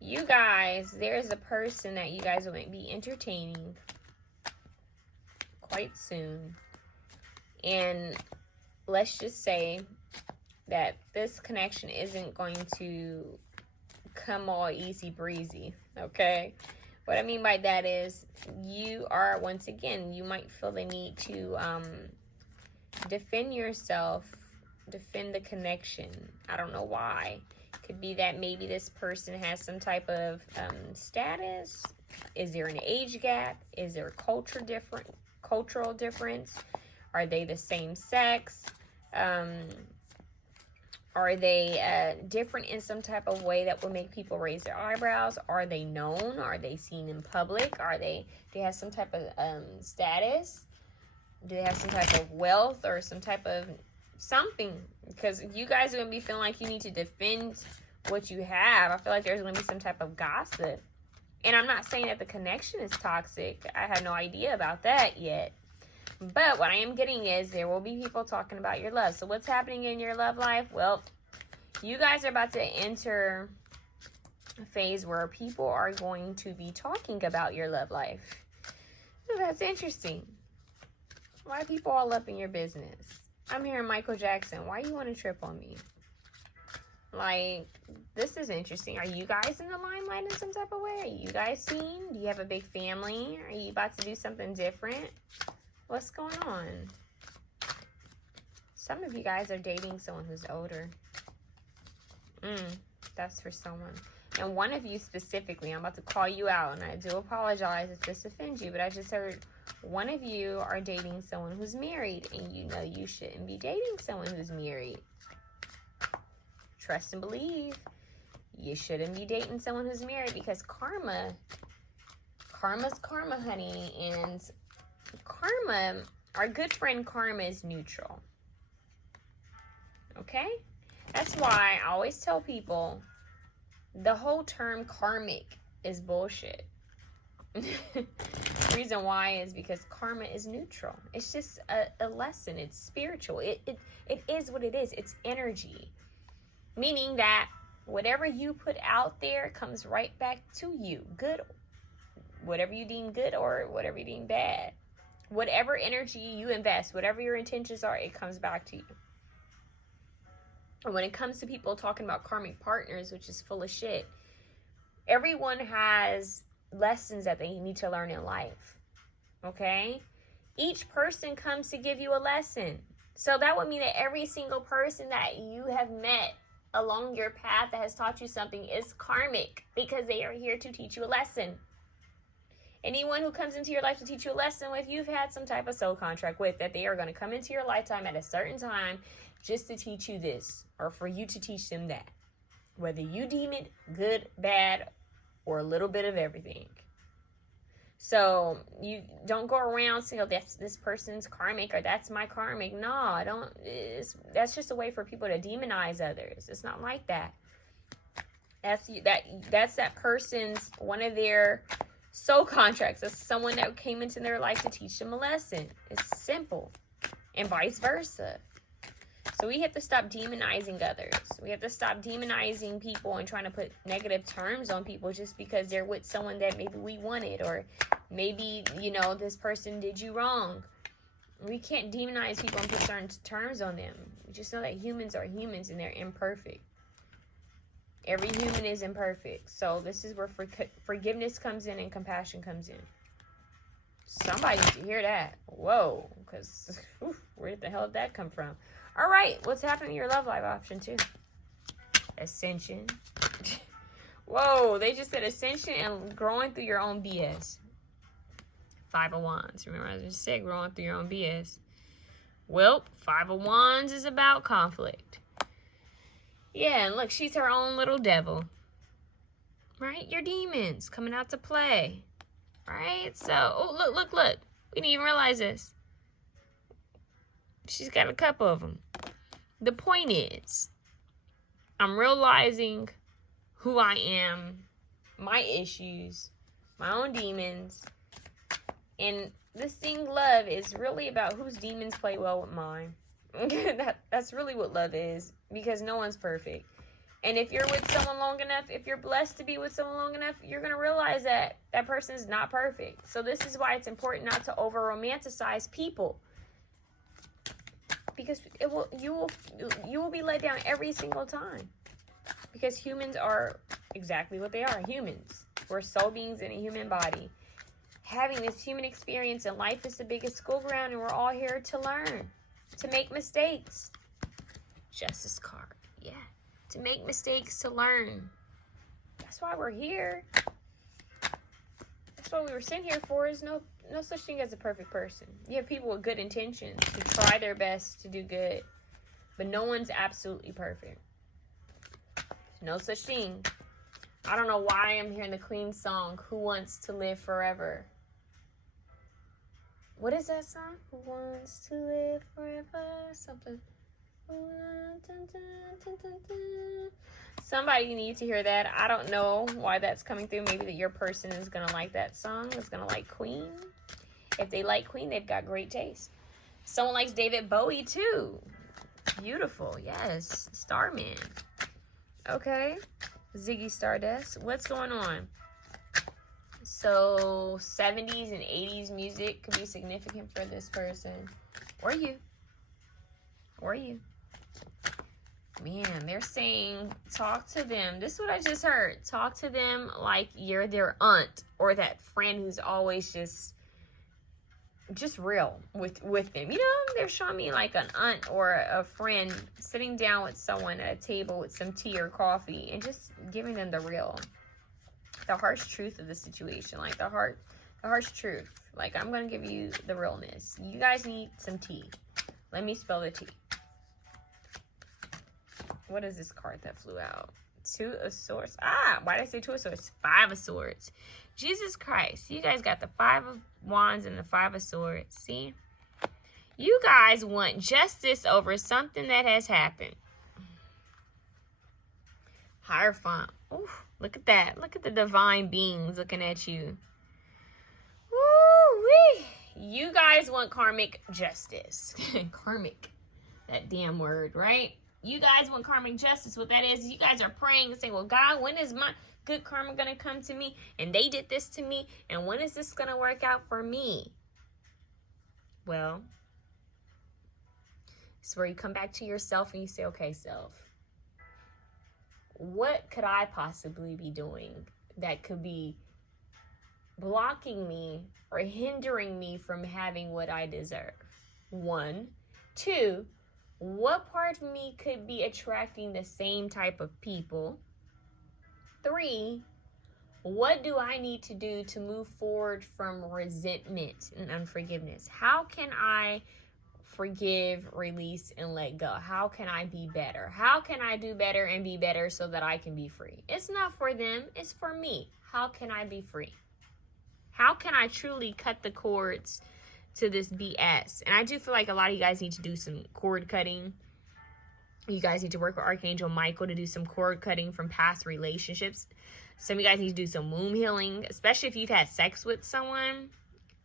You guys, there's a person that you guys will be entertaining quite soon. And let's just say that this connection isn't going to come all easy breezy, okay? What I mean by that is you are, once again, you might feel the need to defend yourself, defend the connection. I don't know why. Could be that maybe this person has some type of status. Is there an age gap? Is there a cultural difference? Are they the same sex? Are they different in some type of way that will make people raise their eyebrows? Are they known? Are they seen in public? Do they have some type of status? Do they have some type of wealth or some type of something? Because you guys are going to be feeling like you need to defend what you have. I feel like there's going to be some type of gossip. And I'm not saying that the connection is toxic. I have no idea about that yet. But what I am getting is there will be people talking about your love. So what's happening in your love life? Well, you guys are about to enter a phase where people are going to be talking about your love life. So that's interesting. Why are people all up in your business? I'm hearing Michael Jackson. Why you want to trip on me? Like, this is interesting. Are you guys in the limelight in some type of way? Are you guys seen? Do you have a big family? Are you about to do something different? What's going on? Some of you guys are dating someone who's older. That's for someone. And one of you specifically, I'm about to call you out, and I do apologize if this offends you, but I just heard one of you are dating someone who's married, and you know you shouldn't be dating someone who's married. Trust and believe. You shouldn't be dating someone who's married, because karma Karma's karma, honey. And karma, our good friend karma is neutral. Okay? That's why I always tell people the whole term karmic is bullshit. Reason why is because karma is neutral. It's just a lesson. It's spiritual. It is what it is. It's energy. Meaning that whatever you put out there comes right back to you. Good, whatever you deem good or whatever you deem bad. Whatever energy you invest, whatever your intentions are, it comes back to you. And when it comes to people talking about karmic partners, which is full of shit, everyone has lessons that they need to learn in life. Okay? Each person comes to give you a lesson. So that would mean that every single person that you have met along your path that has taught you something is karmic, because they are here to teach you a lesson. Anyone who comes into your life to teach you a lesson with, you've had some type of soul contract with, that they are going to come into your lifetime at a certain time just to teach you this, or for you to teach them that. Whether you deem it good, bad, or a little bit of everything. So you don't go around saying, oh, that's this person's karmic, or that's my karmic. No, don't. That's just a way for people to demonize others. It's not like that. That's that person's, one of their soul contracts. That's someone that came into their life to teach them a lesson. It's simple. And vice versa. So we have to stop demonizing others. We have to stop demonizing people and trying to put negative terms on people just because they're with someone that maybe we wanted, or maybe, you know, this person did you wrong. We can't demonize people and put certain terms on them. Just know that humans are humans and they're imperfect. Every human is imperfect. So this is where forgiveness comes in and compassion comes in. Somebody needs to hear that. Whoa. Because where the hell did that come from? All right. What's happening in your love life? Option 2. Ascension. Whoa. They just said ascension and growing through your own BS. 5 of Wands. Remember I just said growing through your own BS. Well, 5 of Wands is about conflict. Yeah, and look, she's her own little devil. Right? Your demons coming out to play. Right? So, oh, look. We didn't even realize this. She's got a couple of them. The point is, I'm realizing who I am, my issues, my own demons. And this thing, love, is really about whose demons play well with mine. That's really what love is, because no one's perfect. And if you're with someone long enough, if you're blessed to be with someone long enough, you're going to realize that that person is not perfect. So this is why it's important not to over-romanticize people. Because you will be let down every single time. Because humans are exactly what they are, humans. We're soul beings in a human body. Having this human experience in life is the biggest school ground, and we're all here to learn, to make mistakes. Justice card, yeah. To make mistakes, to learn. That's why we're here. That's what we were sent here for. Is no such thing as a perfect person. You have people with good intentions who try their best to do good, but no one's absolutely perfect. No such thing. I don't know why I'm hearing the Queen song, Who Wants to Live Forever? What is that song? Who wants to live forever? Something. Somebody needs to hear that. I don't know why that's coming through. Maybe that your person is going to like that song. Is going to like Queen. If they like Queen, they've got great taste. Someone likes David Bowie too. Beautiful. Yes. Starman. Okay. Ziggy Stardust. What's going on? So 70s and 80s music could be significant for this person. Or you. Or you. Man, they're saying talk to them. This is what I just heard. Talk to them like you're their aunt, or that friend who's always just real with them. You know, they're showing me like an aunt or a friend sitting down with someone at a table with some tea or coffee and just giving them the real, the harsh truth of the situation. Like the harsh truth. Like, I'm going to give you the realness. You guys need some tea. Let me spell the tea. What is this card that flew out? Two of Swords. Ah, why did I say Two of Swords? Five of Swords. Jesus Christ. You guys got the Five of Wands and the Five of Swords. See? You guys want justice over something that has happened. Hierophant. Ooh, look at that. Look at the divine beings looking at you. Woo-wee. You guys want karmic justice. Karmic. That damn word, right? You guys want karmic justice. What that is you guys are praying and saying, well, God, when is my good karma going to come to me? And they did this to me. And when is this going to work out for me? Well, it's where you come back to yourself and you say, okay, self, what could I possibly be doing that could be blocking me or hindering me from having what I deserve? 1. 2, what part of me could be attracting the same type of people? 3, what do I need to do to move forward from resentment and unforgiveness? How can I forgive, release, and let go? How can I be better? How can I do better and be better so that I can be free? It's not for them, it's for me. How can I be free? How can I truly cut the cords to this BS? And I do feel like a lot of you guys need to do some cord cutting. You guys need to work with Archangel Michael to do some cord cutting from past relationships. Some of you guys need to do some womb healing, especially if you've had sex with someone,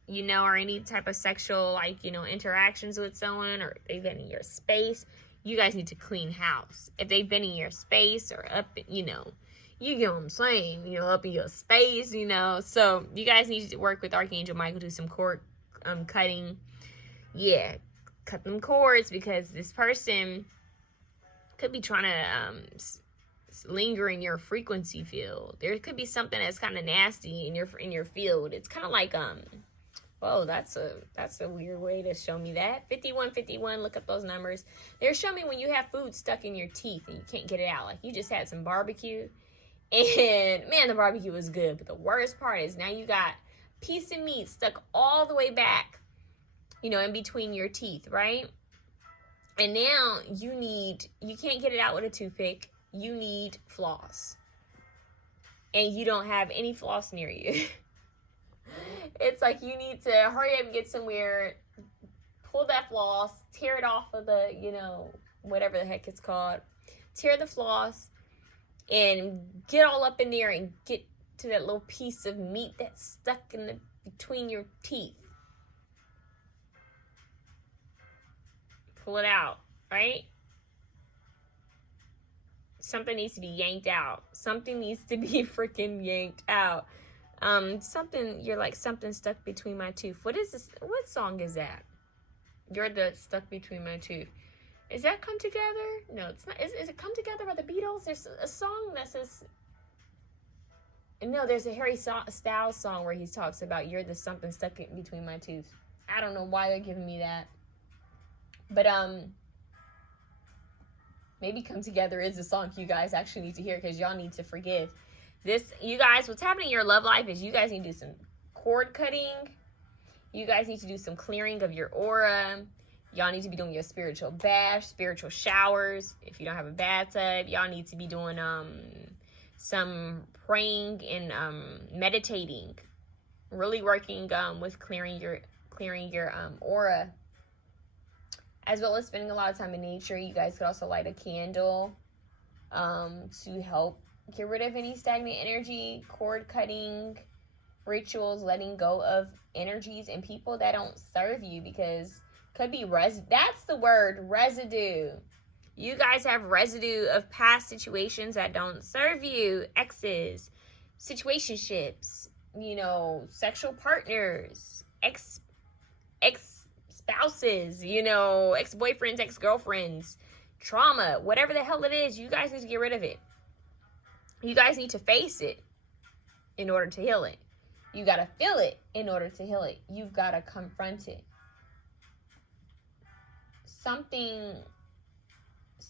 you know, or any type of sexual, like, you know, interactions with someone, or they've been in your space. You guys need to clean house. If they've been in your space or up, you know, you get what I'm saying, you know, up in your space, you know. So you guys need to work with Archangel Michael, do some cord cutting. Yeah, cut them cords, because this person could be trying to linger in your frequency field. There could be something that's kind of nasty in your field. It's kind of like whoa, that's a weird way to show me that. 5151, look up those numbers. They're showing me when you have food stuck in your teeth and you can't get it out. Like you just had some barbecue and man, the barbecue was good. But the worst part is now you got a piece of meat stuck all the way back, you know, in between your teeth, right? And now you can't get it out with a toothpick. You need floss. And you don't have any floss near you. It's like you need to hurry up and get somewhere, pull that floss, tear it off of the, you know, whatever the heck it's called. Tear the floss and get all up in there and get to that little piece of meat that's stuck in between your teeth. Pull it out, right? Something needs to be yanked out. Something needs to be freaking yanked out. Something, you're like, something stuck between my tooth. What is this? What song is that? You're the stuck between my tooth. Is that Come Together? No, it's not. Is it Come Together by the Beatles? There's a song that says, no, there's a Harry Styles song where he talks about you're the something stuck in between my tooth. I don't know why they're giving me that. But, maybe Come Together is a song you guys actually need to hear, because y'all need to forgive. You guys, what's happening in your love life is you guys need to do some cord cutting. You guys need to do some clearing of your aura. Y'all need to be doing your spiritual bath, spiritual showers. If you don't have a bathtub, y'all need to be doing some praying and meditating. Really working with clearing your aura, as well as spending a lot of time in nature. You guys could also light a candle to help get rid of any stagnant energy, cord cutting, rituals, letting go of energies and people that don't serve you, because could be that's the word, residue. You guys have residue of past situations that don't serve you, exes, situationships, you know, sexual partners, ex spouses, you know, ex-boyfriends, ex-girlfriends, trauma, whatever the hell it is. You guys need to get rid of it. You guys need to face it in order to heal it. You got to feel it in order to heal it. You've got to confront it. Something's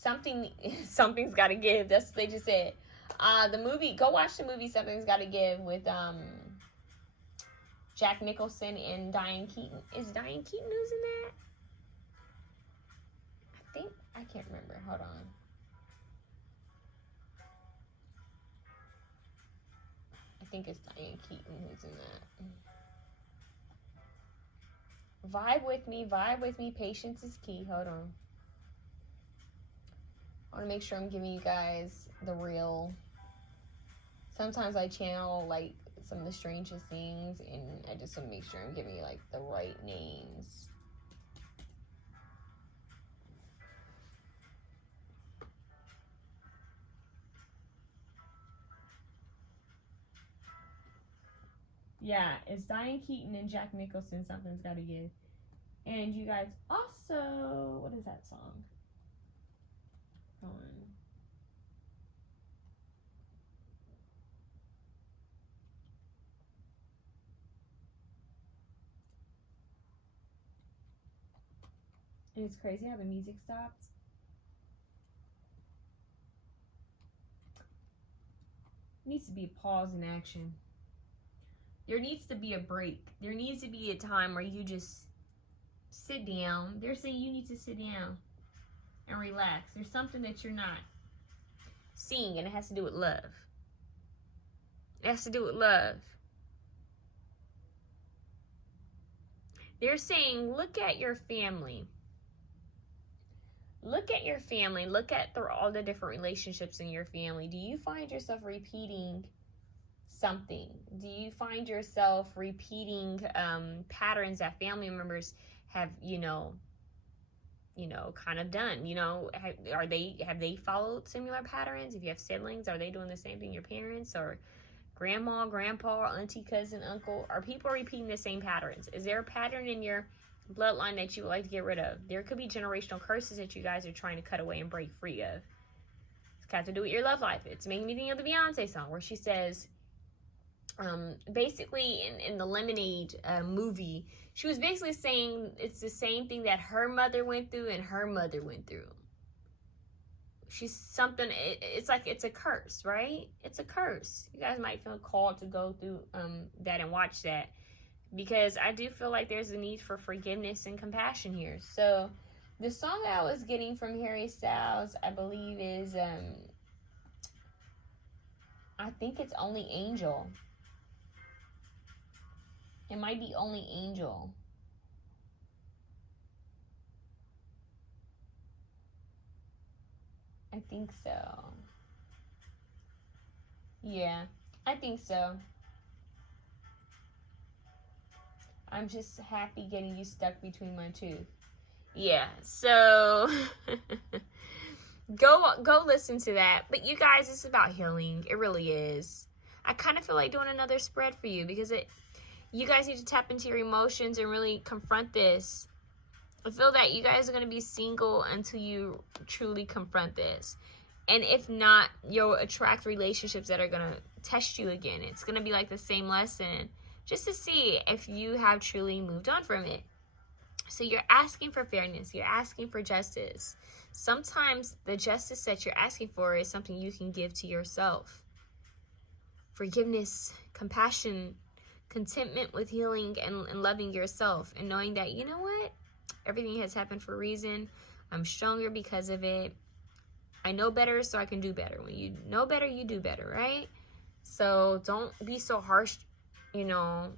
got to give. That's what they just said. The movie, go watch the movie Something's Got to Give with Jack Nicholson and Diane Keaton. Is Diane Keaton who's in that? I can't remember. Hold on. think it's Diane Keaton who's in that. Vibe with me. Patience is key. Hold on. I want to make sure I'm giving you guys the real. Sometimes I channel like some of the strangest things, and I just want to make sure I'm giving you like the right names. Yeah, it's Diane Keaton and Jack Nicholson. Something's Gotta Give. And you guys also, what is that song? Hold on. And it's crazy how the music stopped. Needs to be a pause in action. There needs to be a break. There needs to be a time where you just sit down. They're saying you need to sit down and relax. There's something that you're not seeing, and it has to do with love. It has to do with love. They're saying, look at your family. Look at your family. Look at all the different relationships in your family. Do you find yourself repeating something? Do you find yourself repeating patterns that family members have, kind of done? Have they followed similar patterns? If you have siblings, are they doing the same thing? Your parents or grandma, grandpa, auntie, cousin, uncle? Are people repeating the same patterns? Is there a pattern in your bloodline that you would like to get rid of? There could be generational curses that you guys are trying to cut away and break free of. It's got to do with your love life. It's making me think of the Beyonce song where she says, basically in the Lemonade movie, she was basically saying it's the same thing that her mother went through and her mother went through. It's like it's a curse, right? It's a curse. You guys might feel called to go through that and watch that, because I do feel like there's a need for forgiveness and compassion here. So the song that I was getting from Harry Styles, I believe, is I think it's Only Angel. It might be Only Angel. I think so. Yeah, I think so. I'm just happy getting you stuck between my tooth. Yeah, so go listen to that. But you guys, it's about healing. It really is. I kind of feel like doing another spread for you because you guys need to tap into your emotions and really confront this. I feel that you guys are going to be single until you truly confront this. And if not, you'll attract relationships that are going to test you again. It's going to be like the same lesson, just to see if you have truly moved on from it. So you're asking for fairness. You're asking for justice. Sometimes the justice that you're asking for is something you can give to yourself. Forgiveness, compassion, contentment with healing and loving yourself, and knowing that, you know what? Everything has happened for a reason. I'm stronger because of it. I know better, so I can do better. When you know better, you do better, right? So don't be so harsh, on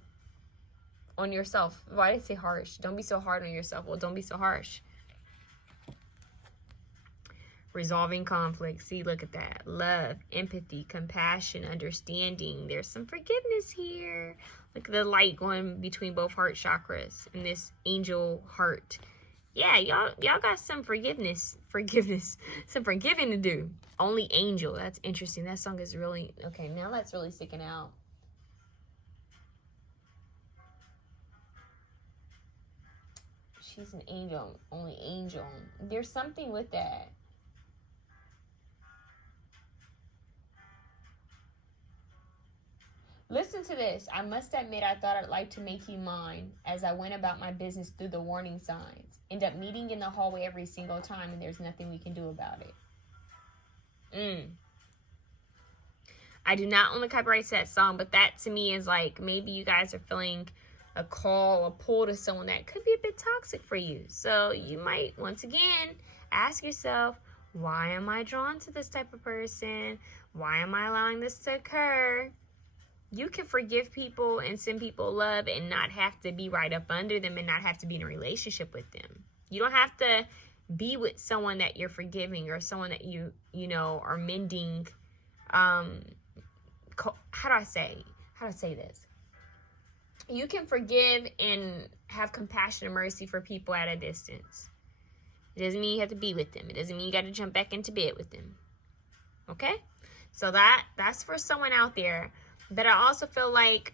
yourself. Why did I say harsh? Don't be so hard on yourself. Well, don't be so harsh. Resolving conflict. See, look at that. Love, empathy, compassion, understanding. There's some forgiveness here. Look at the light going between both heart chakras and this angel heart. Yeah, y'all got some forgiveness, some forgiving to do. Only Angel. That's interesting. That song is really, okay, now that's really sticking out. She's an angel. Only Angel. There's something with that. Listen to this. I must admit, I thought I'd like to make you mine as I went about my business through the warning signs. End up meeting in the hallway every single time, and there's nothing we can do about it. I do not own the copyrights to that song, but that to me is like, maybe you guys are feeling a call, a pull to someone that could be a bit toxic for you. So you might, once again, ask yourself, why am I drawn to this type of person? Why am I allowing this to occur? You can forgive people and send people love and not have to be right up under them and not have to be in a relationship with them. You don't have to be with someone that you're forgiving or someone that you know, are mending. How do I say this? You can forgive and have compassion and mercy for people at a distance. It doesn't mean you have to be with them. It doesn't mean you got to jump back into bed with them. Okay? So that's for someone out there. But I also feel like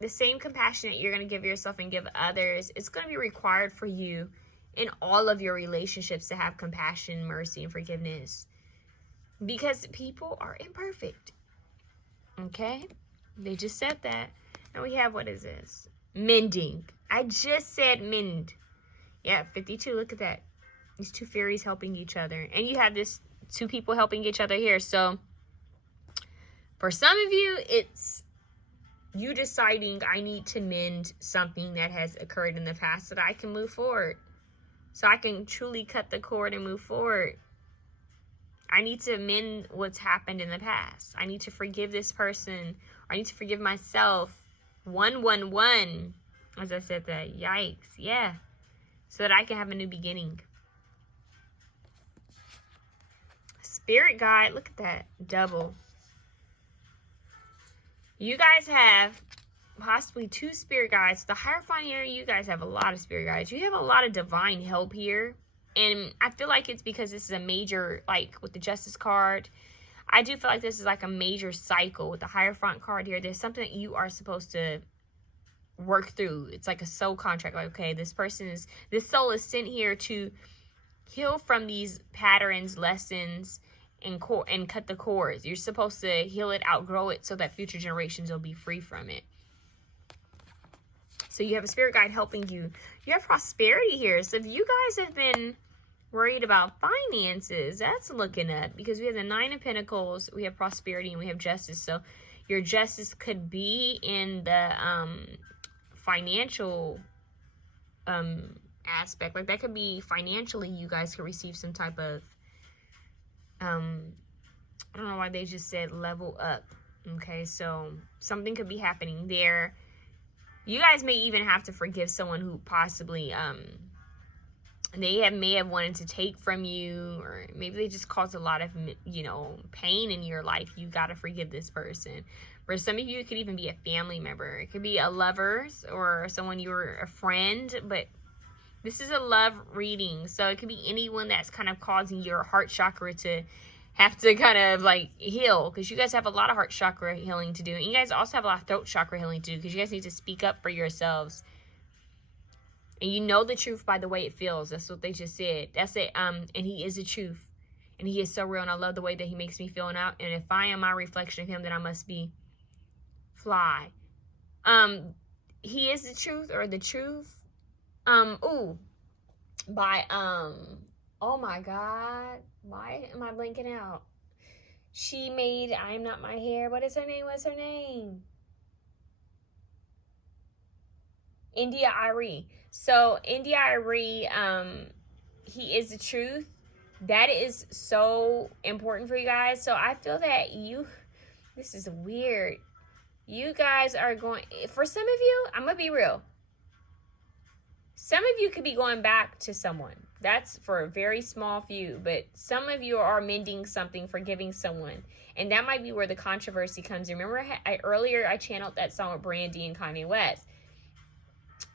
the same compassion that you're going to give yourself and give others, it's going to be required for you in all of your relationships to have compassion, mercy, and forgiveness. Because people are imperfect. Okay? They just said that. And we have, what is this? Mending. I just said mend. Yeah, 52. Look at that. These two fairies helping each other. And you have this two people helping each other here. So for some of you, it's you deciding I need to mend something that has occurred in the past so that I can move forward. So I can truly cut the cord and move forward. I need to mend what's happened in the past. I need to forgive this person. I need to forgive myself. 111. As I said that. Yikes. Yeah. So that I can have a new beginning. Spirit guide. Look at that. Double. You guys have possibly 2 spirit guides. The Hierophant here, you guys have a lot of spirit guides. You have a lot of divine help here. And I feel like it's because this is a major, like with the Justice card, I do feel like this is like a major cycle with the Hierophant card here. There's something that you are supposed to work through. It's like a soul contract. Like, okay, this soul is sent here to heal from these patterns, lessons, and cut the cords. You're supposed to heal it, outgrow it, so that future generations will be free from it. So you have a spirit guide helping you. You have prosperity here. So if you guys have been worried about finances, that's looking up, because we have the 9 of Pentacles, we have prosperity, and we have justice. So your justice could be in the financial aspect. Like that could be financially, you guys could receive some type of I don't know why they just said level up. Okay, so something could be happening there. You guys may even have to forgive someone who possibly may have wanted to take from you, or maybe they just caused a lot of, pain in your life. You got to forgive this person. For some of you, it could even be a family member. It could be a lover or someone you were a friend, but this is a love reading. So it could be anyone that's kind of causing your heart chakra to have to kind of like heal, because you guys have a lot of heart chakra healing to do. And you guys also have a lot of throat chakra healing to do, because you guys need to speak up for yourselves. And you know the truth by the way it feels. That's what they just said. That's it. And he is the truth. And he is so real. And I love the way that he makes me feel. And if I am my reflection of him, then I must be fly. He is the truth, or the truth. Oh my God. Why am I blinking out? She made I Am Not My Hair. What's her name? India Arie. So India Arie, he is the truth. That is so important for you guys. So I feel that this is weird. You guys are going, for some of you, I'm going to be real. Some of you could be going back to someone. That's for a very small few. But some of you are mending something, forgiving someone. And that might be where the controversy comes in. Remember, earlier I channeled that song with Brandy and Kanye West.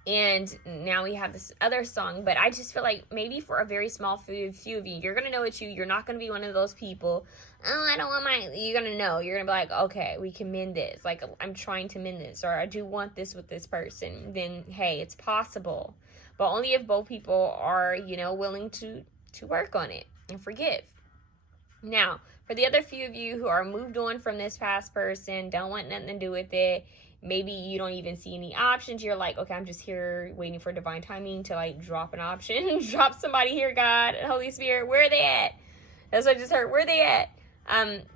And now we have this other song. But I just feel like maybe for a very small few of you, you're going to know it's you. You're not going to be one of those people. Oh, I don't want you're going to know. You're going to be like, okay, we can mend this. Like, I'm trying to mend this. Or I do want this with this person. Then, hey, it's possible. But only if both people are, willing to work on it and forgive. Now, for the other few of you who are moved on from this past person, don't want nothing to do with it, maybe you don't even see any options. You're like, okay, I'm just here waiting for divine timing to, like, drop an option. Drop somebody here, God, Holy Spirit. Where are they at? That's what I just heard. Where are they at?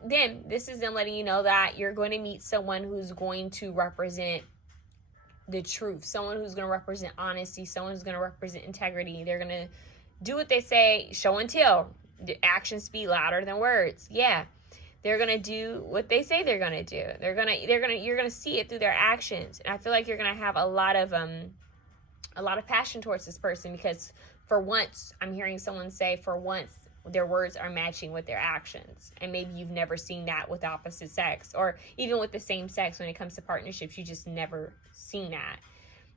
Then this is them letting you know that you're going to meet someone who's going to represent the truth, someone who's going to represent honesty, someone who's going to represent integrity. They're going to do what they say, show and tell. The actions speak louder than words. Yeah. They're going to do what they say they're going to do. You're going to see it through their actions. And I feel like you're going to have a lot of passion towards this person, because for once, I'm hearing someone say, for once, their words are matching with their actions. And maybe you've never seen that with opposite sex, or even with the same sex when it comes to partnerships. You just never seen that.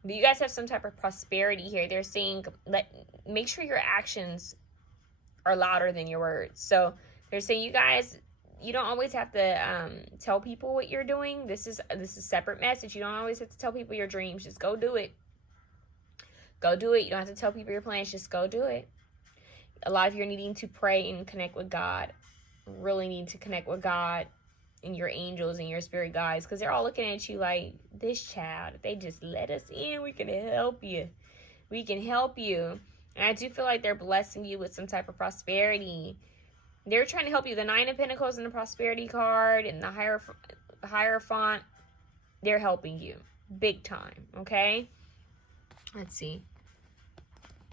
But you guys have some type of prosperity here. They're saying, make sure your actions are louder than your words. So they're saying, you guys, you don't always have to tell people what you're doing. This is a separate message. You don't always have to tell people your dreams. Just go do it. Go do it. You don't have to tell people your plans. Just go do it. A lot of you are needing to pray and connect with God. Really need to connect with God and your angels and your spirit guides, because they're all looking at you like, this child, if they just let us in, we can help you. We can help you. And I do feel like they're blessing you with some type of prosperity. They're trying to help you. The Nine of Pentacles and the Prosperity card and the Hierophant, they're helping you big time, okay? Let's see.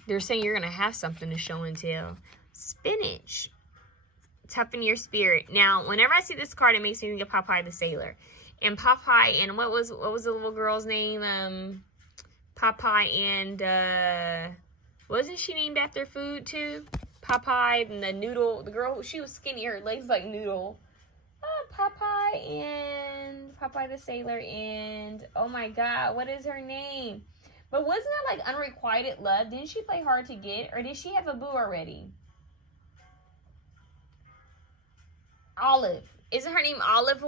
They're saying you're going to have something to show and tell. Spinach. Toughen your spirit. Now, whenever I see this card, it makes me think of Popeye the Sailor. And Popeye, and what was the little girl's name? Popeye and, wasn't she named after food too? Popeye and the noodle, the girl, she was skinny, her legs like noodle. Popeye and Popeye the Sailor and, oh my God, what is her name? But wasn't that like Unrequited Love? Didn't she play Hard to Get? Or did she have a boo already? Olive. Isn't her name Olive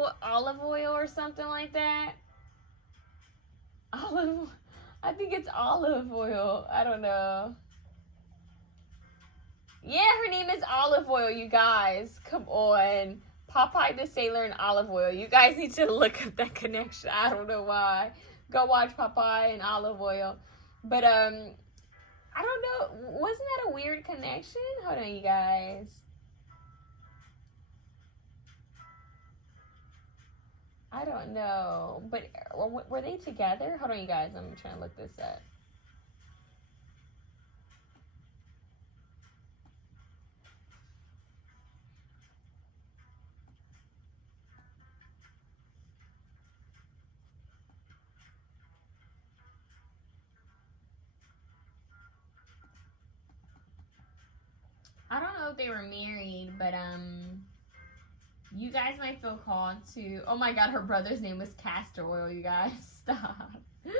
Oil or something like that? Olive. I think it's Olive Oil. I don't know. Yeah, her name is Olive Oil, you guys. Come on. Popeye the Sailor and Olive Oil. You guys need to look up that connection. I don't know why. Go watch Popeye and Olive Oil. But, I don't know. Wasn't that a weird connection? Hold on, you guys. I don't know. But were they together? Hold on, you guys. I'm trying to look this up. I don't know if they were married, but you guys might feel called to. Oh my God, her brother's name was Castor Oil. You guys, stop. It's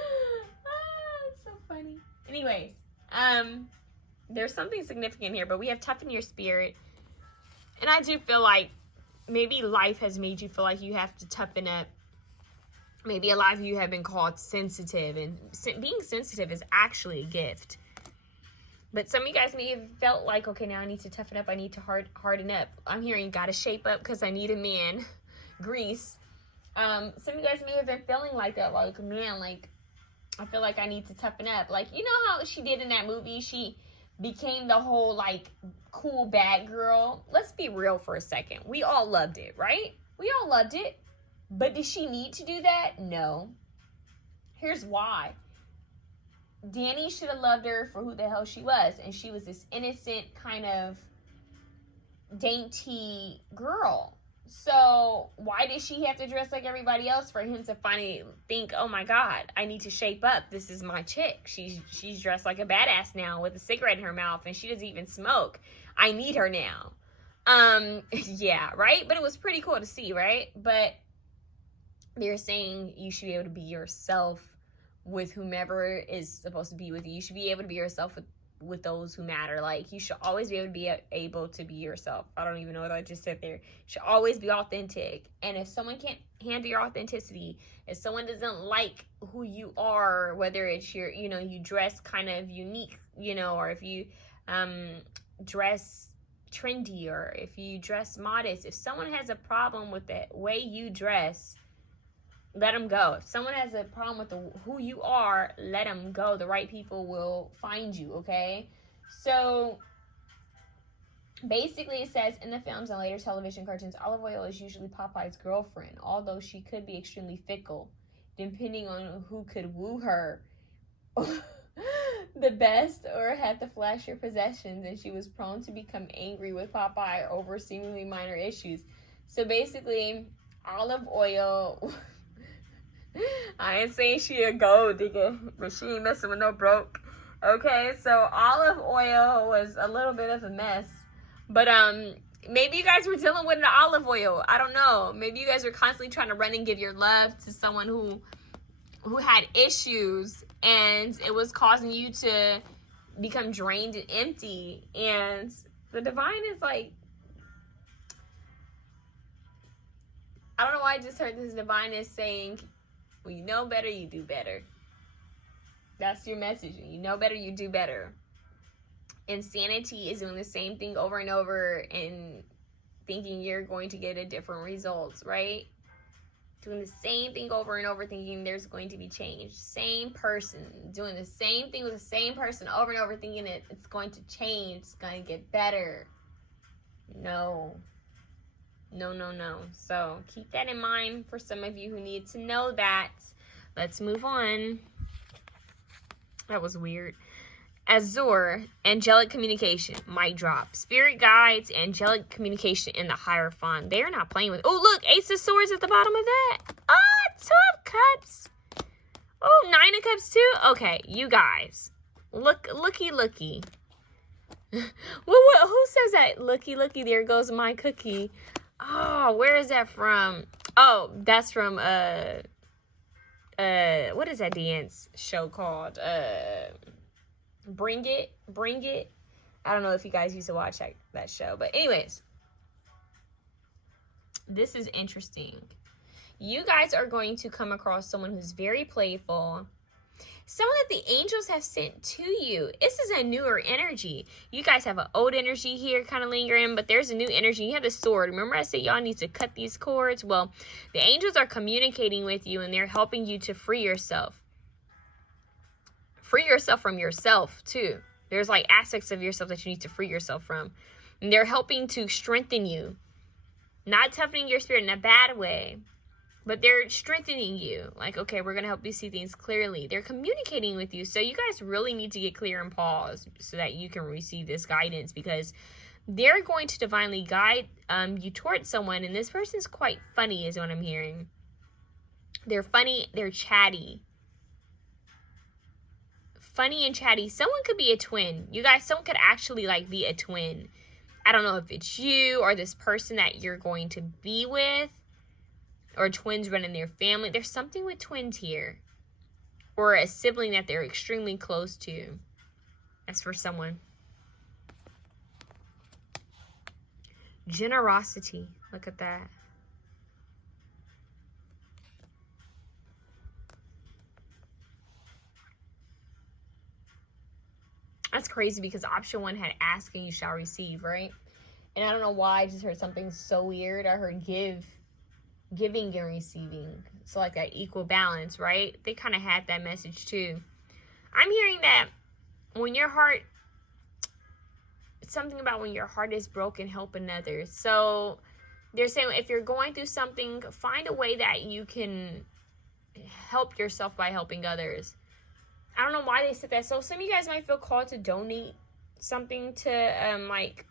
so funny. Anyways, there's something significant here, but we have toughen your spirit, and I do feel like maybe life has made you feel like you have to toughen up. Maybe a lot of you have been called sensitive, and being sensitive is actually a gift. But some of you guys may have felt like, okay, now I need to toughen up. I need to harden up. I'm hearing gotta shape up because I need a man. Grease. Some of you guys may have been feeling like that. Like, man, like, I feel like I need to toughen up. Like, you know how she did in that movie? She became the whole, like, cool bad girl. Let's be real for a second. We all loved it, right? We all loved it. But did she need to do that? No. Here's why. Danny should have loved her for who the hell she was. And she was this innocent, kind of dainty girl. So why did she have to dress like everybody else for him to finally think, oh my God, I need to shape up. This is my chick. She's dressed like a badass now with a cigarette in her mouth, and she doesn't even smoke. I need her now. Yeah, right? But it was pretty cool to see, right? But they're saying you should be able to be yourself with whomever is supposed to be with you. You should be able to be yourself with those who matter. Like, you should always be able to be yourself. I don't even know what I just said there. You should always be authentic. And if someone can't handle your authenticity, if someone doesn't like who you are, whether it's your, you know, you dress kind of unique, you know, or if you dress trendy, or if you dress modest, if someone has a problem with the way you dress, let them go. If someone has a problem with who you are, let them go. The right people will find you, okay? So basically it says, in the films and later television cartoons, Olive Oil is usually Popeye's girlfriend, although she could be extremely fickle, depending on who could woo her the best or had to flash her possessions, and she was prone to become angry with Popeye over seemingly minor issues. So basically, olive oil. I ain't saying she a gold digger, but she ain't messing with no broke. Okay, so olive oil was a little bit of a mess. But maybe you guys were dealing with an olive oil. I don't know. Maybe you guys were constantly trying to run and give your love to someone who had issues, and it was causing you to become drained and empty. And the divine is like, I don't know why I just heard this divine is saying, when you know better, you do better. That's your message. When you know better, you do better. Insanity is doing the same thing over and over and thinking you're going to get a different results, right? Doing the same thing over and over thinking there's going to be change. Same person doing the same thing with the same person over and over thinking it's going to change. It's going to get better. No. No, no, no. So keep that in mind for some of you who need to know that. Let's move on. That was weird. Azure, angelic communication, mic drop. Spirit guides, angelic communication in the Hierophant. They're not playing with. Oh, look, Ace of Swords at the bottom of that. Ah, 2 of Cups. Oh, 9 of Cups too. Okay, you guys. Looky. Who says that? Looky, there goes my cookie. Oh, where is that from? Oh, that's from what is that dance show called? Bring It. I don't know if you guys used to watch that show, but anyways, this is interesting. You guys are going to come across someone who's very playful, someone that the angels have sent to you. This is a newer energy. You guys have an old energy here kind of lingering, but there's a new energy. You have the sword. Remember I said y'all need to cut these cords? Well, the angels are communicating with you, and they're helping you to free yourself. Free yourself from yourself, too. There's like aspects of yourself that you need to free yourself from. And they're helping to strengthen you. Not toughening your spirit in a bad way, but they're strengthening you. Like, okay, we're going to help you see things clearly. They're communicating with you. So you guys really need to get clear and pause so that you can receive this guidance, because they're going to divinely guide you towards someone. And this person's quite funny is what I'm hearing. They're funny. They're chatty. Funny and chatty. Someone could be a twin. You guys, someone could actually like be a twin. I don't know if it's you or this person that you're going to be with, or twins running their family. There's something with twins here, or a sibling that they're extremely close to. That's for someone. Generosity. Look at that. That's crazy, because option 1 had ask and you shall receive, right? And I don't know why I just heard something so weird. I heard giving and receiving. So like that equal balance, right? They kind of had that message too. I'm hearing that when your heart, it's something about when your heart is broken, helping others. So they're saying if you're going through something, find a way that you can help yourself by helping others. I don't know why they said that. So some of you guys might feel called to donate something to like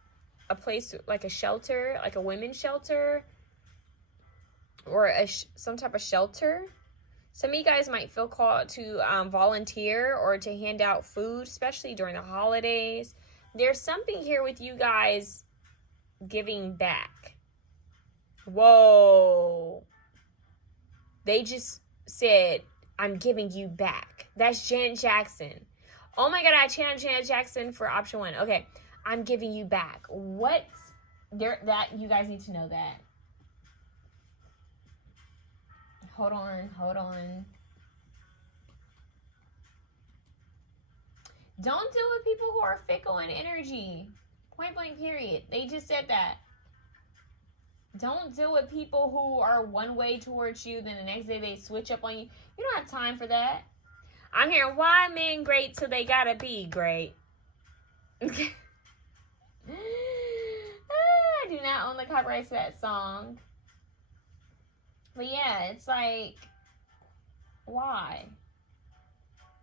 a place, like a shelter, like a women's shelter, or some type of shelter. Some of you guys might feel called to volunteer or to hand out food, especially during the holidays. There's something here with you guys giving back. Whoa. They just said, I'm giving you back. That's Janet Jackson. Oh my God, I channeled Janet Jackson for option 1. Okay, I'm giving you back. What? That you guys need to know that. Hold on. Don't deal with people who are fickle in energy. Point blank period. They just said that. Don't deal with people who are one way towards you, then the next day they switch up on you. You don't have time for that. I'm hearing, why men great till they gotta be great? I do not own the copyrights to that song. But yeah, it's like, why?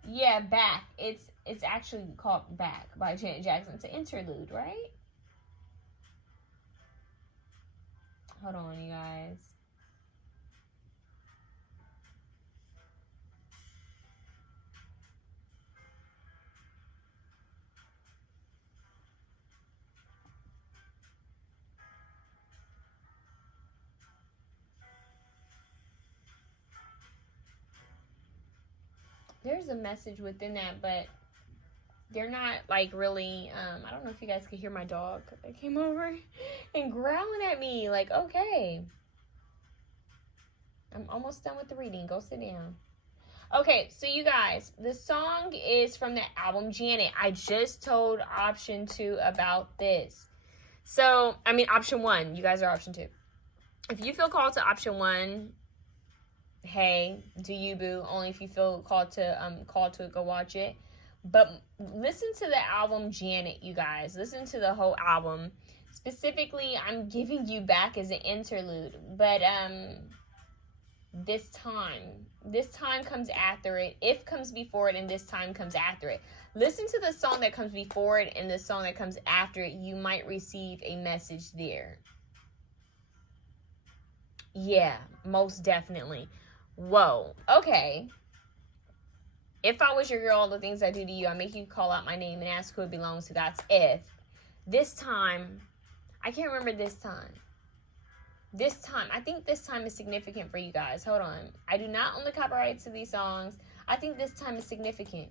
Yeah, Back. It's actually called Back by Janet Jackson. It's an interlude, right? Hold on, you guys. There's a message within that, but they're not like really, I don't know if you guys could hear my dog that came over and growling at me. Like, okay. I'm almost done with the reading. Go sit down. Okay, so you guys, the song is from the album Janet. I just told option 2 about this. So, I mean, option 1. You guys are option 2. If you feel called to option 1, hey, do you, boo? Only if you feel called to go watch it. But listen to the album Janet, you guys. Listen to the whole album. Specifically, I'm giving you back as an interlude. But this time comes after it. If comes before it, and this time comes after it. Listen to the song that comes before it and the song that comes after it. You might receive a message there. Yeah, most definitely. Whoa. Okay. If I was your girl, all the things I do to you, I make you call out my name and ask who it belongs to. That's if. This time, I can't remember this time. This time, I think this time is significant for you guys. Hold on. I do not own the copyrights to these songs. I think this time is significant.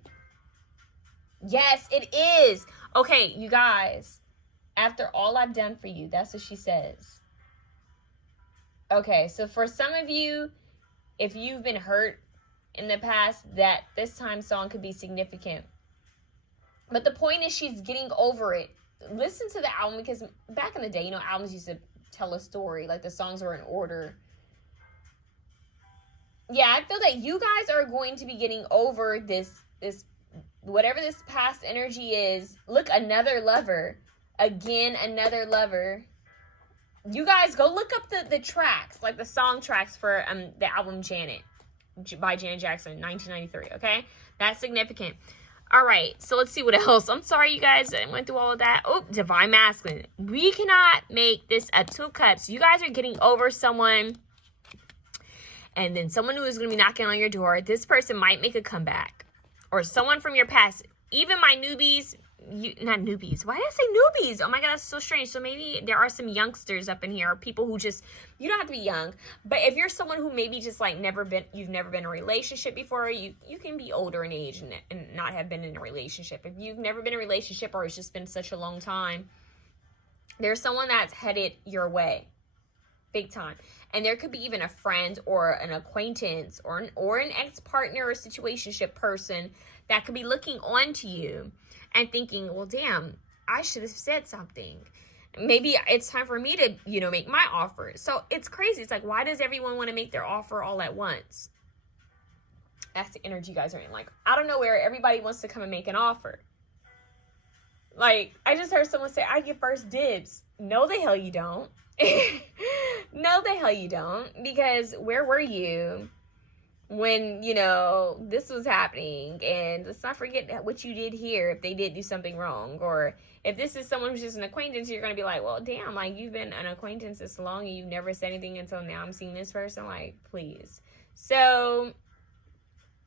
Yes, it is. Okay, you guys. After all I've done for you, that's what she says. Okay, so for some of you, if you've been hurt in the past, that this time song could be significant. But the point is she's getting over it. Listen to the album, because back in the day, you know, albums used to tell a story. Like, the songs were in order. Yeah, I feel that you guys are going to be getting over this whatever this past energy is. Look, another lover. Again, another lover. You guys go look up the tracks, like the song tracks for the album Janet by Janet Jackson, 1993, okay? That's significant. All right, so let's see what else. I'm sorry, you guys, I went through all of that. Oh, Divine Masculine. We cannot make this a 2 cups. You guys are getting over someone, and then someone who is going to be knocking on your door. This person might make a comeback, or someone from your past. Even my newbies, not newbies. Why did I say newbies? Oh my God, that's so strange. So maybe there are some youngsters up in here, or people who just, you don't have to be young, but if you're someone who maybe just like you've never been in a relationship before, you can be older in age and not have been in a relationship. If you've never been in a relationship, or it's just been such a long time, there's someone that's headed your way, big time. And there could be even a friend or an acquaintance or an ex-partner or situationship person that could be looking on to you and thinking, well, damn, I should have said something. Maybe it's time for me to, you know, make my offer. So it's crazy. It's like, why does everyone want to make their offer all at once? That's the energy you guys are in. Like, out of nowhere, everybody wants to come and make an offer. Like, I just heard someone say, I get first dibs. No, the hell you don't. No, the hell you don't. Because where were you when, you know, this was happening? And let's not forget what you did here if they did do something wrong. Or if this is someone who's just an acquaintance, you're going to be like, well, damn, like, you've been an acquaintance this long and you've never said anything until now. I'm seeing this person, like, please. So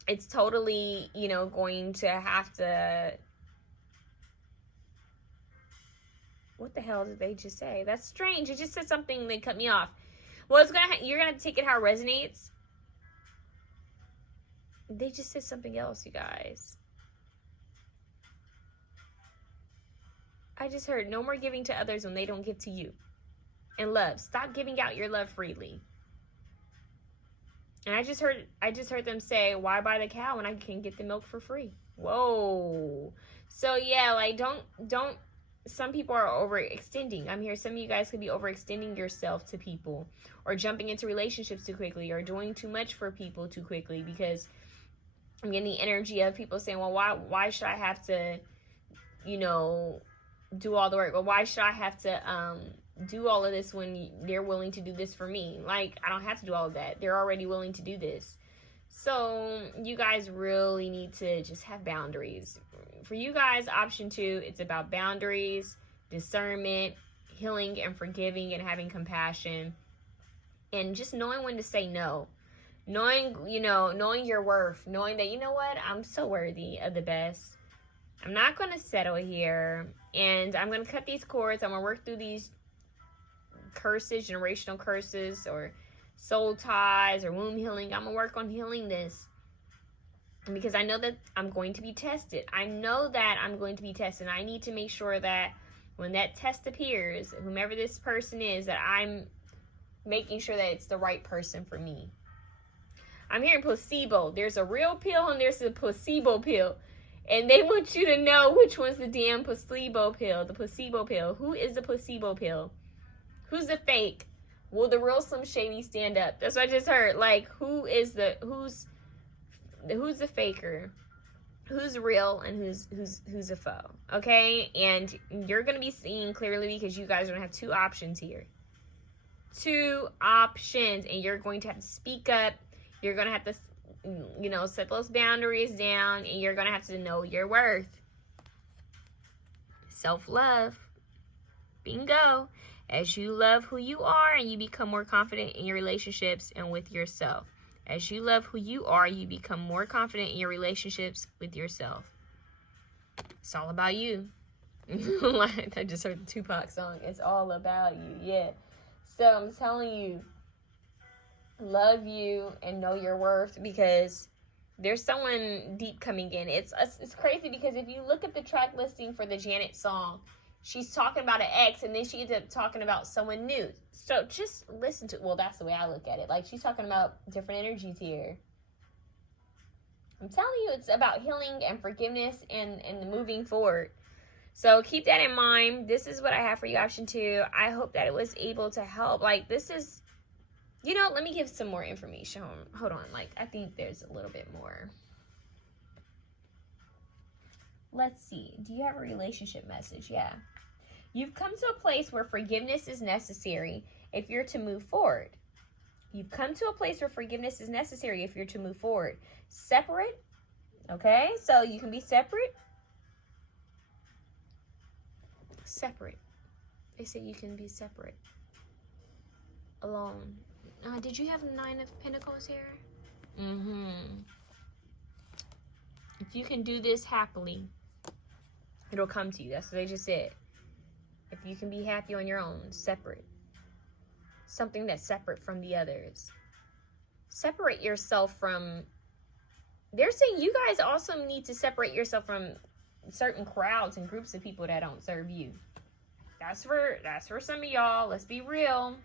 it's totally, you know, going to have to... What the hell did they just say? That's strange. It just said something. They cut me off. Well, you're gonna take it how it resonates. They just said something else, you guys. I just heard no more giving to others when they don't give to you. And love. Stop giving out your love freely. And I just heard them say, why buy the cow when I can get the milk for free? Whoa. So yeah, like don't. Some people are overextending. I'm here. Some of you guys could be overextending yourself to people, or jumping into relationships too quickly, or doing too much for people too quickly, because I'm getting the energy of people saying, well, why should I have to, you know, do all the work? Well, why should I have to do all of this when they're willing to do this for me? Like, I don't have to do all of that. They're already willing to do this. So you guys really need to just have boundaries. For you guys, option 2, it's about boundaries, discernment, healing and forgiving and having compassion. And just knowing when to say no. Knowing, knowing your worth. Knowing that, you know what? I'm so worthy of the best. I'm not going to settle here. And I'm going to cut these cords. I'm going to work through these curses, generational curses, or soul ties, or womb healing. I'm going to work on healing this. Because I know that I'm going to be tested. I know that I'm going to be tested. I need to make sure that when that test appears, whomever this person is, that I'm making sure that it's the right person for me. I'm hearing placebo. There's a real pill and there's a placebo pill. And they want you to know which one's the damn placebo pill. The placebo pill. Who is the placebo pill? Who's the fake? Will the real Slim Shady stand up? That's what I just heard. Like, who's the faker? Who's real and who's a foe? Okay? And you're going to be seeing clearly because you guys are going to have two options here. Two options. And you're going to have to speak up. You're going to have to, set those boundaries down. And you're going to have to know your worth. Self-love. Bingo. As you love who you are and you become more confident in your relationships and with yourself. As you love who you are, you become more confident in your relationships with yourself. It's all about you. I just heard the Tupac song. It's all about you. Yeah. So I'm telling you, love you and know your worth, because there's someone deep coming in. It's crazy because if you look at the track listing for the Janet song, she's talking about an ex, and then she ends up talking about someone new. So just listen to, well, that's the way I look at it. Like, she's talking about different energies here. I'm telling you, it's about healing and forgiveness and moving forward. So keep that in mind. This is what I have for you, option 2. I hope that it was able to help. Like, this is, let me give some more information. Hold on. Like, I think there's a little bit more. Let's see. Do you have a relationship message? Yeah. You've come to a place where forgiveness is necessary if you're to move forward. You've come to a place where forgiveness is necessary if you're to move forward. Separate. Okay? So you can be separate. Separate. They say you can be separate. Alone. Did you have the 9 of Pentacles here? If you can do this happily, it'll come to you. That's what they just said. If you can be happy on your own, separate. Something that's separate from the others. Separate yourself from... They're saying you guys also need to separate yourself from certain crowds and groups of people that don't serve you. That's for some of y'all. Let's be real.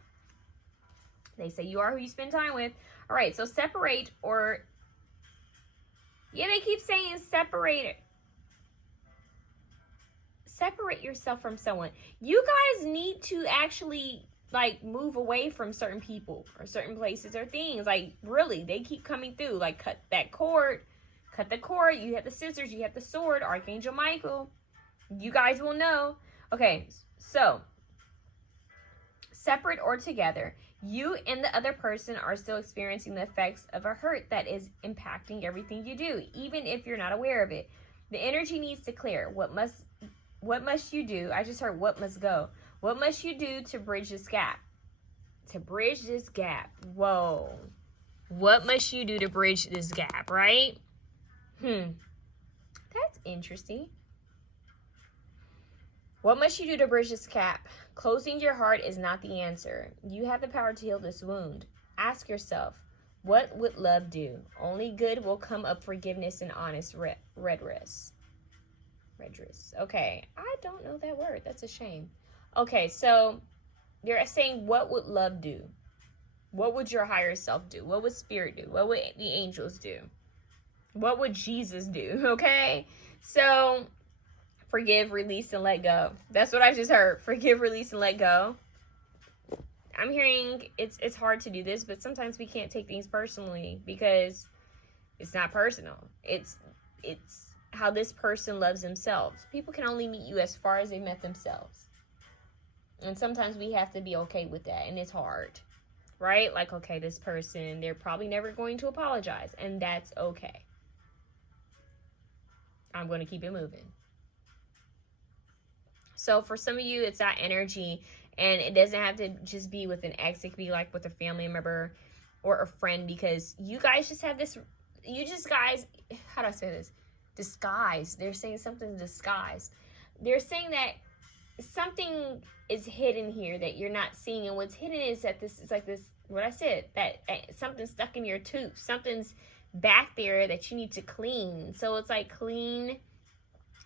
They say you are who you spend time with. All right, so separate, or... Yeah, they keep saying separate. Separate yourself from someone. You guys need to actually, like, move away from certain people or certain places or things. Like, really, they keep coming through. Like, cut that cord. Cut the cord. You have the scissors. You have the sword. Archangel Michael. You guys will know. Okay, so, separate or together, you and the other person are still experiencing the effects of a hurt that is impacting everything you do, even if you're not aware of it. The energy needs to clear. What must you do? I just heard what must go. What must you do to bridge this gap? To bridge this gap. Whoa. What must you do to bridge this gap, right? That's interesting. What must you do to bridge this gap? Closing your heart is not the answer. You have the power to heal this wound. Ask yourself, what would love do? Only good will come of forgiveness and honest redress. Okay, I don't know that word. That's a shame. Okay, so they're saying, what would love do? What would your higher self do? What would spirit do? What would the angels do? What would Jesus do? Okay, so forgive, release, and let go. That's what I just heard. Forgive, release, and let go. I'm hearing it's hard to do this, but sometimes we can't take things personally because it's not personal. It's how this person loves themselves. People can only meet you as far as they met themselves. And sometimes we have to be okay with that, and it's hard, right? Like, okay, this person, they're probably never going to apologize, and that's okay. I'm going to keep it moving. So for some of you, it's that energy, And it doesn't have to just be with an ex. It could be like with a family member or a friend, because you guys just have this, guys, how do I say this? Disguise. They're saying something's disguised. They're saying that something is hidden here that you're not seeing. And what's hidden is that this is like this, what I said, that something's stuck in your tooth. Something's back there that you need to clean. So it's like clean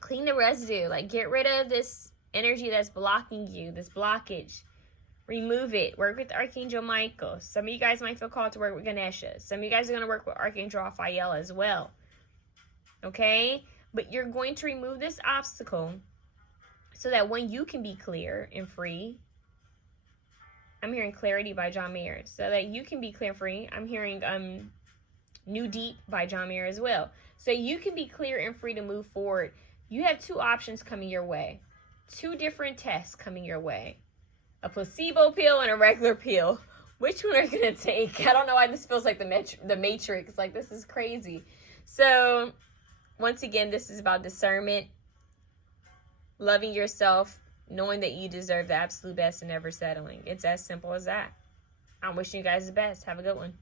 the residue. Like, get rid of this energy that's blocking you, this blockage. Remove it. Work with Archangel Michael. Some of you guys might feel called to work with Ganesha. Some of you guys are going to work with Archangel Raphael as well. Okay? But you're going to remove this obstacle so that when you can be clear and free. I'm hearing Clarity by John Mayer. So that you can be clear and free. I'm hearing New Deep by John Mayer as well. So you can be clear and free to move forward. You have two options coming your way. Two different tests coming your way. A placebo pill and a regular pill. Which one are you going to take? I don't know why this feels like the Matrix. Like, this is crazy. So, once again, this is about discernment. Loving yourself. Knowing that you deserve the absolute best and never settling. It's as simple as that. I'm wishing you guys the best. Have a good one.